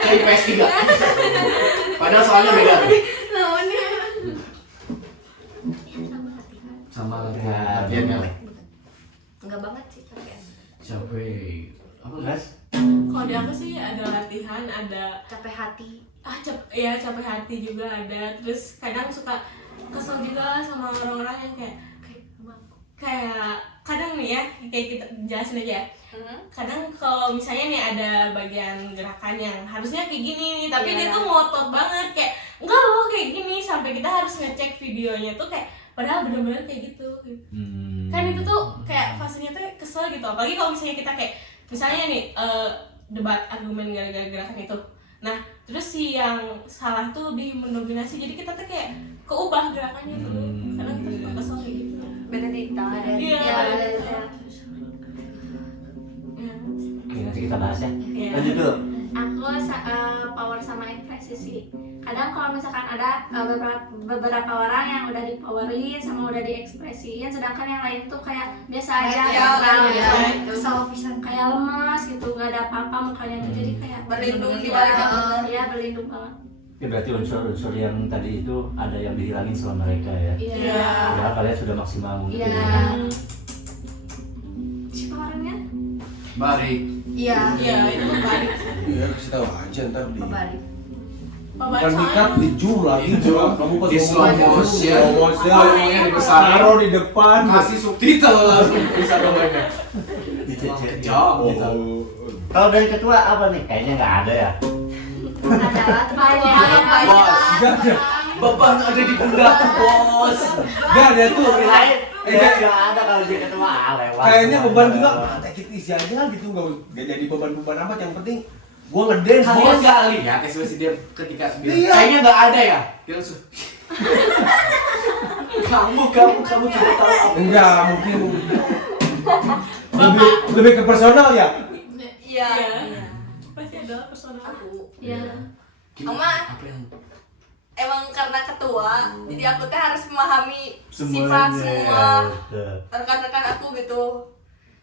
Kayak IPS 3. Padahal soalnya beda tuh. Sama latihannya. Enggak banget sih tapi Capek. Apa Mas? Kalau di aku sih ada latihan, ada capek hati. capek hati juga ada. Terus kadang suka kesel juga sama orang-orang yang kayak kadang nih ya, kayak kita jelasin aja ya. Kadang kalau misalnya nih ada bagian gerakan yang harusnya kayak gini nih, tapi dia tuh ngotot banget kayak enggak loh kayak gini, sampai kita harus ngecek videonya tuh kayak padahal bener-bener kayak gitu. Kan itu tuh kayak fasenya tuh kesel gitu. Apalagi kalau misalnya kita kayak misalnya nih debat argumen gara-gara gerakan itu. Nah, terus si yang salah tuh lebih mendominasi, jadi kita tuh kayak keubah gerakannya tuh. Karena kita suka kesel kayak gitu. Beda data. Iya. Oke, nanti kita bahas ya. Iya. Lanjut dulu. Aku power sama ekspresi sih. Kadang kalau misalkan ada beberapa orang yang udah dipowerin sama udah diekspresiin, sedangkan yang lain tuh kayak biasa aja, kesel pisan, kayak lemas gitu, nggak ada apa-apa mukanya tuh, jadi kayak Berlindung di balik ya berlindung banget. Ya berarti unsur-unsur yang tadi itu ada yang dihilangin sama mereka ya. Iya. Ya kalian sudah maksimal mungkin. Iya. Ya. Siapa orangnya? Barik. Iya. Iya, itu kebalik. Iya, kasih tahu aja ntar di. Kebalik. Bukan dikat di zoom lagi, zoom. Kamu pas Di slow motion. ngomongnya dibesarin. taruh di depan. Kasih subtitle langsung bisa dong mereka. Kejam gitu. Kalau dari ketua apa nih? Kayaknya nggak ada ya. Adalah banyak. Bos, beban ada di pundakku bos. Gak ada tuh. Lain. Nggak Nggak ada kalau dari ketua lewat. Kayaknya beban juga, take it easy aja gitu, nggak jadi beban-beban amat. Yang penting gua ngedance Kalian bos. nggak lihat ekspresi dia ketika bilang, Iya. kayaknya nggak ada ya? Dia langsung kamu tidak tahu apa. Enggak, mungkin lebih ke personal ya. Iya. Pasti adalah personal. Aku Iya. Ama. Apa yang emang karena ketua, jadi aku teh harus memahami Semuanya. sifat semua Betul. rekan-rekan aku gitu.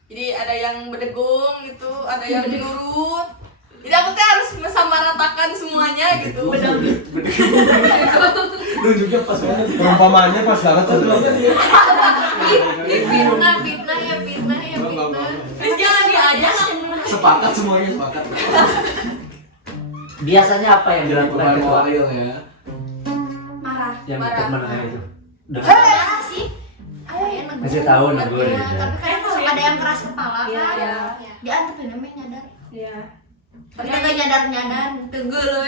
Jadi ada yang berdegung gitu, ada yang nurut. Jadi aku teh harus mensamaratakan semuanya gitu. Nunjuknya pas banget. Perumpamaannya pas banget sebenarnya. Fitnah ya. Terus jangan diajak. sepakat semuanya sepakat. Biasanya apa yang dilakukan Beban ketua? moral ya. Marah. Yang teman itu. Dengan Marah sih. Ayo ya negur. Kasih tahu negur Iya, gitu. tapi kan kalau ada yang keras kepala Iya, kan. iya. Dia antepin namanya nyadar. Iya. Tapi nggak nyadar Tunggu loh.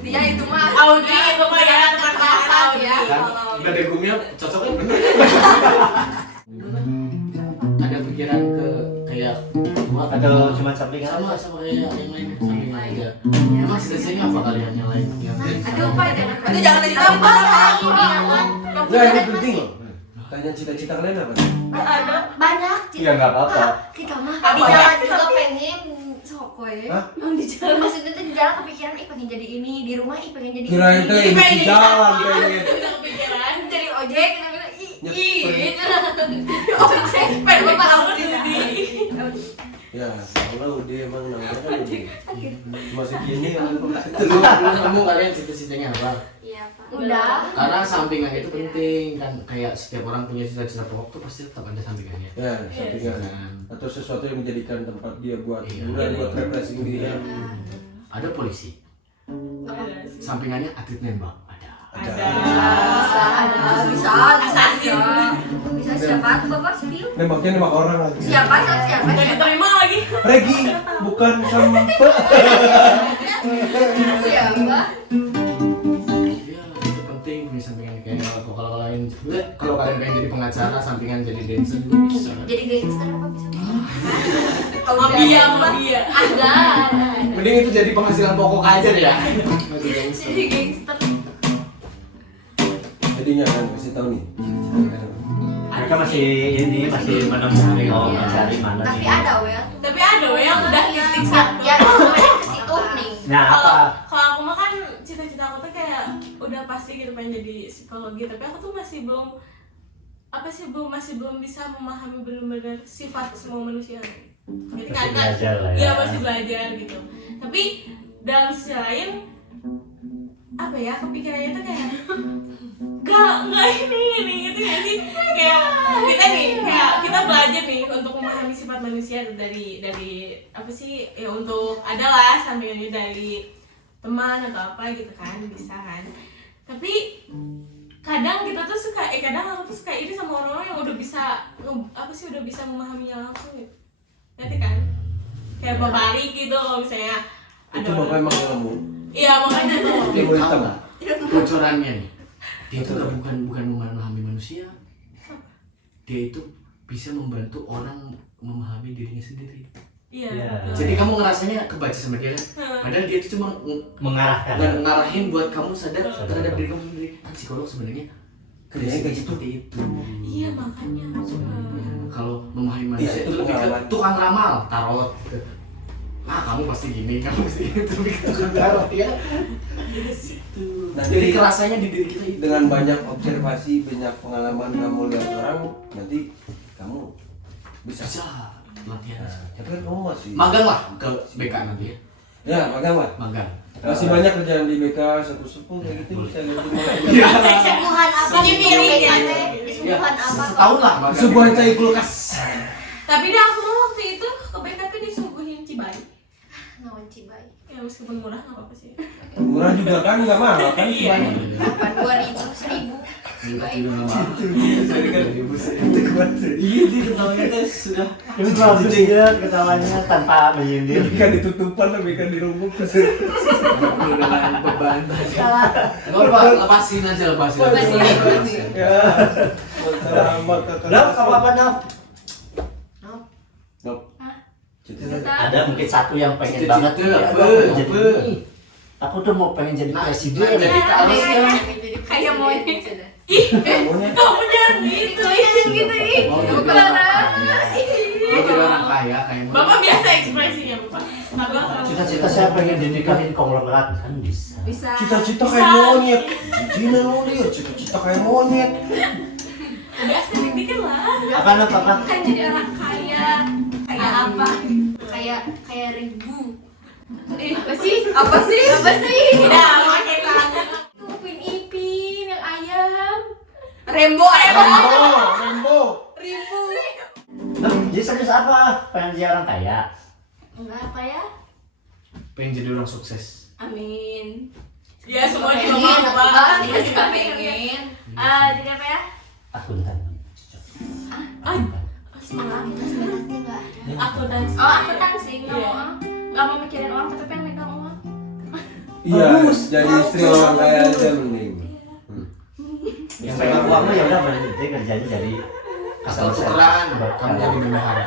Dia itu mah Audi itu mah ya teman kerasa ya. Kan udah degungnya cocoknya bener. Ada pikiran ke kayak Atau cuma sampingan sama aja? sama kayak yang lain sampingan aja. Emang sensasinya apa kalian yang lain? Aduh, Pak, itu jangan ditambah. Enggak, ini penting loh. Tanya cita-cita kalian apa? banyak. Iya nggak apa-apa. Kita mah Apa di ya? jalan juga pengen sokoy. Hah? Di jalan maksudnya tuh di jalan kepikiran pengen jadi ini, di rumah pengen jadi Kirain ini. teh di jalan pengen. kepikiran. Jadi ojek kita bilang ih Nyet- ojek pengen bapak Tahu Audi. di Ya, kalau dia emang namanya kan Udi. Masih gini yang Dulu kamu kalian cita-citanya apa? Iya, Pak. Udah. Karena sampingan itu penting kan, kayak setiap orang punya cita-cita pokok tuh pasti tetap ada sampingannya. ya sampingan atau sesuatu yang menjadikan tempat dia buat hiburan, buat refreshing dia. Ada polisi, sampingannya atlet nembak ada. Bisa siapa tuh Bapak spill? Nembaknya nembak orang lagi. Siapa? Gak diterima lagi. Regi, bukan sampe. Siapa? Ya itu penting punya sampingan, kayak kalau kalian pengen jadi pengacara, sampingan jadi dancer juga bisa. Jadi gangster apa bisa? Mafia. Ada. Mending itu jadi penghasilan pokok aja deh ya. Masih gangster. Jadi gangster. Jadinya kan kasih tahu nih. Mereka masih mencari mana Tapi nih. ada Wel. Tapi ada yang udah titik satu. Ya kalau ke situ nih. Nah apa? Kalau aku mah kan cita-cita aku tuh kayak udah pasti gitu pengen jadi psikologi, tapi aku tuh masih belum bisa memahami benar-benar sifat semua manusia. Jadi Masih belajar lah ya. Iya masih belajar gitu. Tapi dalam sisi lain apa ya, kepikirannya tuh kayak nggak ini gitu ya sih, kayak kita belajar nih untuk memahami sifat manusia dari apa sih ya, untuk adalah sampingannya dari teman atau apa gitu kan, bisa kan. Tapi kadang kita tuh suka kadang aku tuh suka ini sama orang-orang yang udah bisa memahaminya langsung gitu, nanti kan kayak berbalik gitu kalau misalnya Itu bapak emang ilmu. iya makanya tuh Ilmu hitam. Bocorannya nih, dia itu bukan memahami manusia, dia itu bisa membantu orang memahami dirinya sendiri. iya Iya. betul. Jadi kamu ngerasanya kebaca sama dia kan? Padahal dia itu cuma Mengarahkan. ngarahin buat kamu sadar terhadap diri kamu sendiri. Psikolog sebenarnya Kerjanya kayak gitu. seperti itu. Iya makanya Kalau memahami manusia Iya, itu itu lebih ke pengalaman. tukang ramal, tarot gitu. Kamu pasti gini, kamu pasti itu lebih ke tukang tarot ya. Nanti Jadi kerasanya di diri kita itu. dengan banyak observasi, banyak pengalaman kamu lihat orang, nanti kamu bisa. Bisa latihan. Nah, tapi kan kamu masih. Magang lah ke BK nanti ya. Ya, magang lah. Magang. Masih banyak kerjaan di BK sepuh-sepuh kayak gitu bisa lihat Sembuhan apa? Cuci piring ya. Sembuhan apa? Setahun lah magang. sebuah cai kulkas. Tapi dia aku waktu itu ke BKP disuguhin cibai Nawan Cibai. ya, meskipun murah nggak apa-apa sih. Murah juga kan, nggak mahal kan? Iya. 2.000, 1.000. Jadi kan Iya, dia ketawanya tuh sudah. Itu bagus juga ketawanya tanpa menyindir. lebih kan ditutupan, lebih kan dirumpuk. Dengan beban. Nggak apa, lepasin aja, lepasin. Ya, sama kakak. Naf, apa Naf? Nop. Cita-cita. Ada mungkin satu yang pengen Cita-cita banget. apa? Aku pengen jadi Apa? ini. Aku tuh mau pengen jadi presiden. Jadi harus kan. Kayak monyet. Kamunya Kamu jangan gitu Gitu ih. Mau jadi Clara. Mau jadi orang kaya kayak Bapak biasa ekspresinya bapak. Bapak Cita-cita saya pengen dinikahin konglomerat kan bisa. Bisa. cita-cita kayak monyet. Gina lu dia, cita-cita kayak monyet. biasa dikit lah. Apa Naf, apa? Kan jadi orang kaya. Kayak apa? Kayak ribu. Apa sih? Apa sih? Tidak pakai tangan. Upin Ipin yang ayam. Rembo. Rembo. Ribu. Nah, jadi serius apa? Pengen jadi orang kaya? Enggak apa ya? pengen jadi orang sukses. Amin. Ya semua Pengen, juga mau apa? bapak. Dia juga pengen. Jadi apa ya? Akuntan. Semangat enggak. Aku dan Oh, akuntansi. Nggak Iya. mau, nggak mau mikirin uang, tapi pengen megang uang. Iya, jadi istri orang kaya aja mending. Yang pegang uangnya ya udah berhenti kerjanya jadi Asal tukeran, kamu jadi bendahara.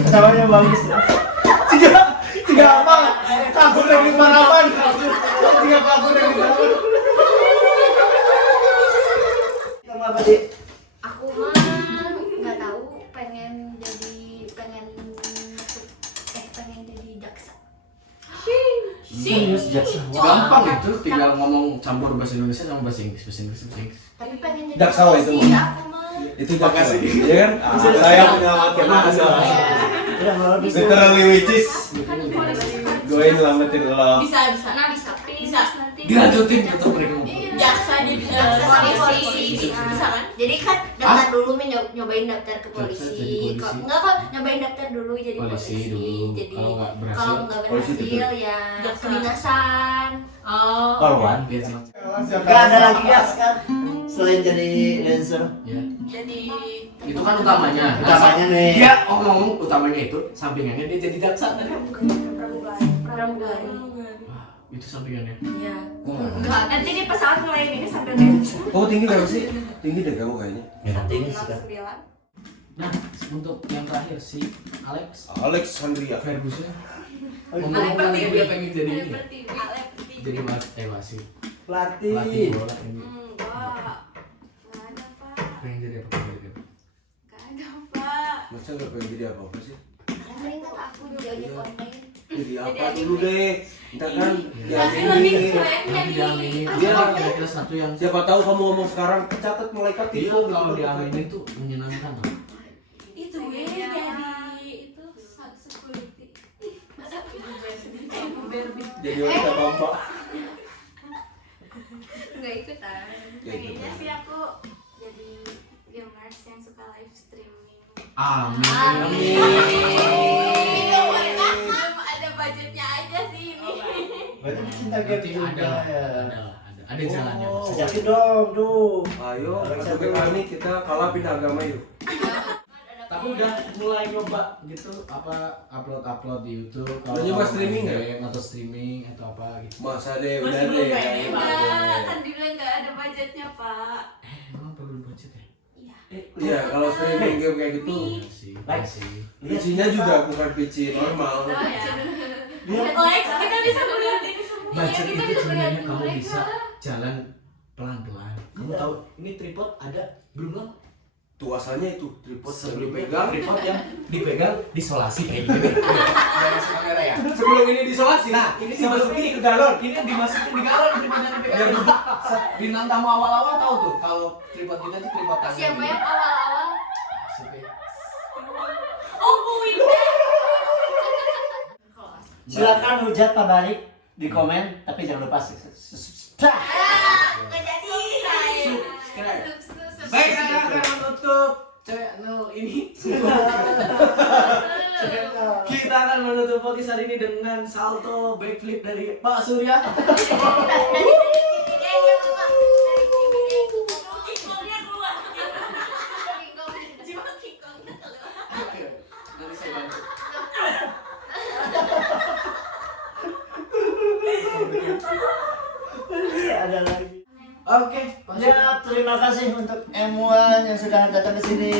Ketawanya bagus. Tiga apa? Aku udah di Parapan. Tiga aku udah di Parapan. Kamu apa sih? Aku mah nggak tahu pengen jadi jaksa. Serius jaksa. Gampang itu, tinggal ngomong campur bahasa Indonesia sama bahasa Inggris. Tapi pengen jadi Jaksa itu. polisi, aku mah. Itu Makasih. ya kan? Saya menyelamatkan Makasih. lo. Udah kalau bisa. Literally which is Kan polisi gue nyelamatin lo. Bisa. nah bisa pin Bisa. nanti Dilanjutin tetap mereka ngomong. Jaksa jadi polisi. Bisa kan? Jadi kan daftar dulu nyobain daftar ke Daftar polisi. jadi polisi. Kok enggak kok nyobain daftar dulu jadi Polisi polisi. dulu. Jadi Kalau nggak berhasil, kalau nggak polisi berhasil betul. ya Jaksa. kedinasan. Oh. Polwan. Lihat sih. Gak ada lagi ya sekarang selain jadi dancer. Ya. Jadi Itu kan utamanya. Utamanya nih. Dia ngomong utamanya itu, sampingannya dia jadi jaksa tadi. Pramugari. Wah, itu sampingannya. Iya. enggak nanti di pesawat ngelayan ini sambil dance Kamu tinggi berapa sih? Tinggi deh kamu kayaknya. Yang penting sih kan. 69. Nah, untuk yang terakhir si Alex Alexandria. Ferguson. Oh, Ngomong-ngomong dia pengen jadi ini. Pertiwi. Jadi wasit. Pelatih. Pelatih bola ini. Enggak. Enggak ada, Pak. Pengen jadi apa? Pengen jadi apa? Enggak ada, Pak. Masa nggak pengen jadi apa sih? Mending kan aku jadi online. Jadi apa dulu deh? Entah kan? Ya Nanti ini. diaminin. Dia Dia kira-kira satu yang Siapa tahu kamu ngomong sekarang catat malaikat dia itu kalau diaminin tuh menyenangkan tuh. Itu gue jadi itu security. jadi wanita bapak. Enggak ikutan. Ya, Pengennya ikutan. sih aku jadi gamers yang suka live streaming. Amin. Belum ada budgetnya aja sih ini. Berarti cinta game Berarti juga ada ya. ada jalannya. Oh. Mas. Ajakin dong tuh. Ayo, sebagai kami kita kalah pindah agama yuk. Tapi udah mulai nyoba gitu apa upload di YouTube Udah nyoba streaming nggak? game atau streaming atau apa gitu. Masa deh, udah Masih deh. belum kayaknya, Pak. Enggak, kan dibilang enggak ada budgetnya, Pak. Emang perlu budget ya? Iya, kalau streaming game kayak gitu, Iya sih. Iya sih. PC-nya juga bukan PC normal. Lex, kita bisa melihat ini semua. Budget kita itu bisa sebenarnya melihat kamu mereka. bisa jalan pelan-pelan. Kamu tahu ini tripod ada belum loh? Tuh asalnya itu tripod Sebelum pegang. tripod yang dipegang disolasi kayak gini. Dari kamera ya. Sebelum ini disolasi. Nah, ini dimasukin ke galon. Ini dimasukin di galon tripod yang dipegang. Bintang tamu awal-awal tahu tuh kalau tripod kita tuh tripod tangan. siapa gini. yang awal-awal Siapa ya? Oh, Bu Winda. Silakan hujat Pak Barik di komen, tapi jangan lupa subscribe. Enggak jadi. Subscribe. Baik, kita akan menutup channel ini. Kita akan menutup podcast hari ini dengan salto backflip dari Pak Surya. Nanti saya bantu. Ada lagi. Oke, Pak Surya. Ya, terima kasih untuk M1 yang sudah datang ke sini.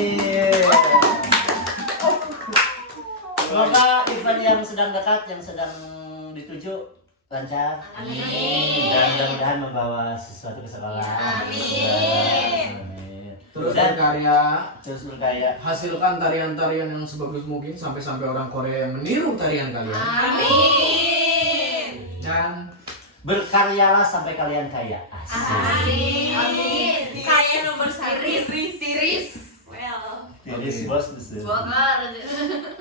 Semoga event yang sedang dekat, yang sedang dituju lancar. Amin. Dan mudah-mudahan membawa sesuatu ke sekolah. Amin. Amin. Terus Dan berkarya, terus berkarya. hasilkan tarian-tarian yang sebagus mungkin sampai-sampai orang Korea yang meniru tarian kalian. Amin. Dan Berkaryalah sampai kalian kaya. Asik. Amin. Kaya nomor satu. Series. Well. Tiris bos betul. Bokar.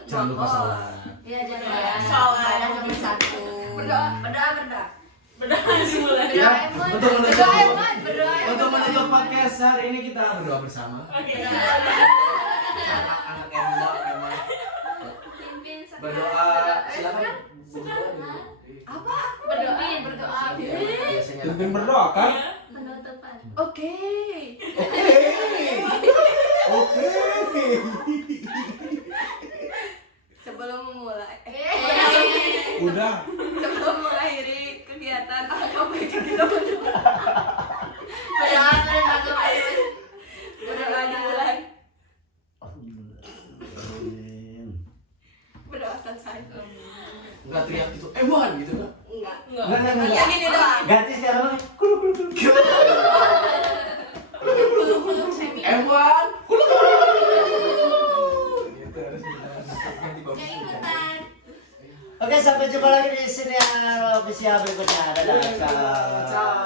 jangan lupa sholat. Iya, jangan. Sholat. Ada nomor 1. Berdoa. Berdoa dimulai. Ya, untuk menutup Berdoa. untuk menutup podcast hari ini kita berdoa bersama. Oke. Anak-anak yang muda memang pimpin sekarang berdoa. Silakan berdoa dulu. apa berdoa Biasanya Pimpin berdoa kan? penutupan Oke. Oke. Sebelum memulai Udah. sebelum mengakhiri kegiatan alangkah baiknya kita berdoa. Berdoa dimulai. Berdoa selesai. enggak teriak gitu. Ewan gitu kan. Enggak. Enggak. Yang ini doang. Ganti sekarang. Kulu kulu kulu. Kuluk-kuluk semi. Ewan. Gitu harus ganti bagus. ikutan Oke, sampai jumpa lagi di sini official berikutnya. Dadah. Ciao. Ciao.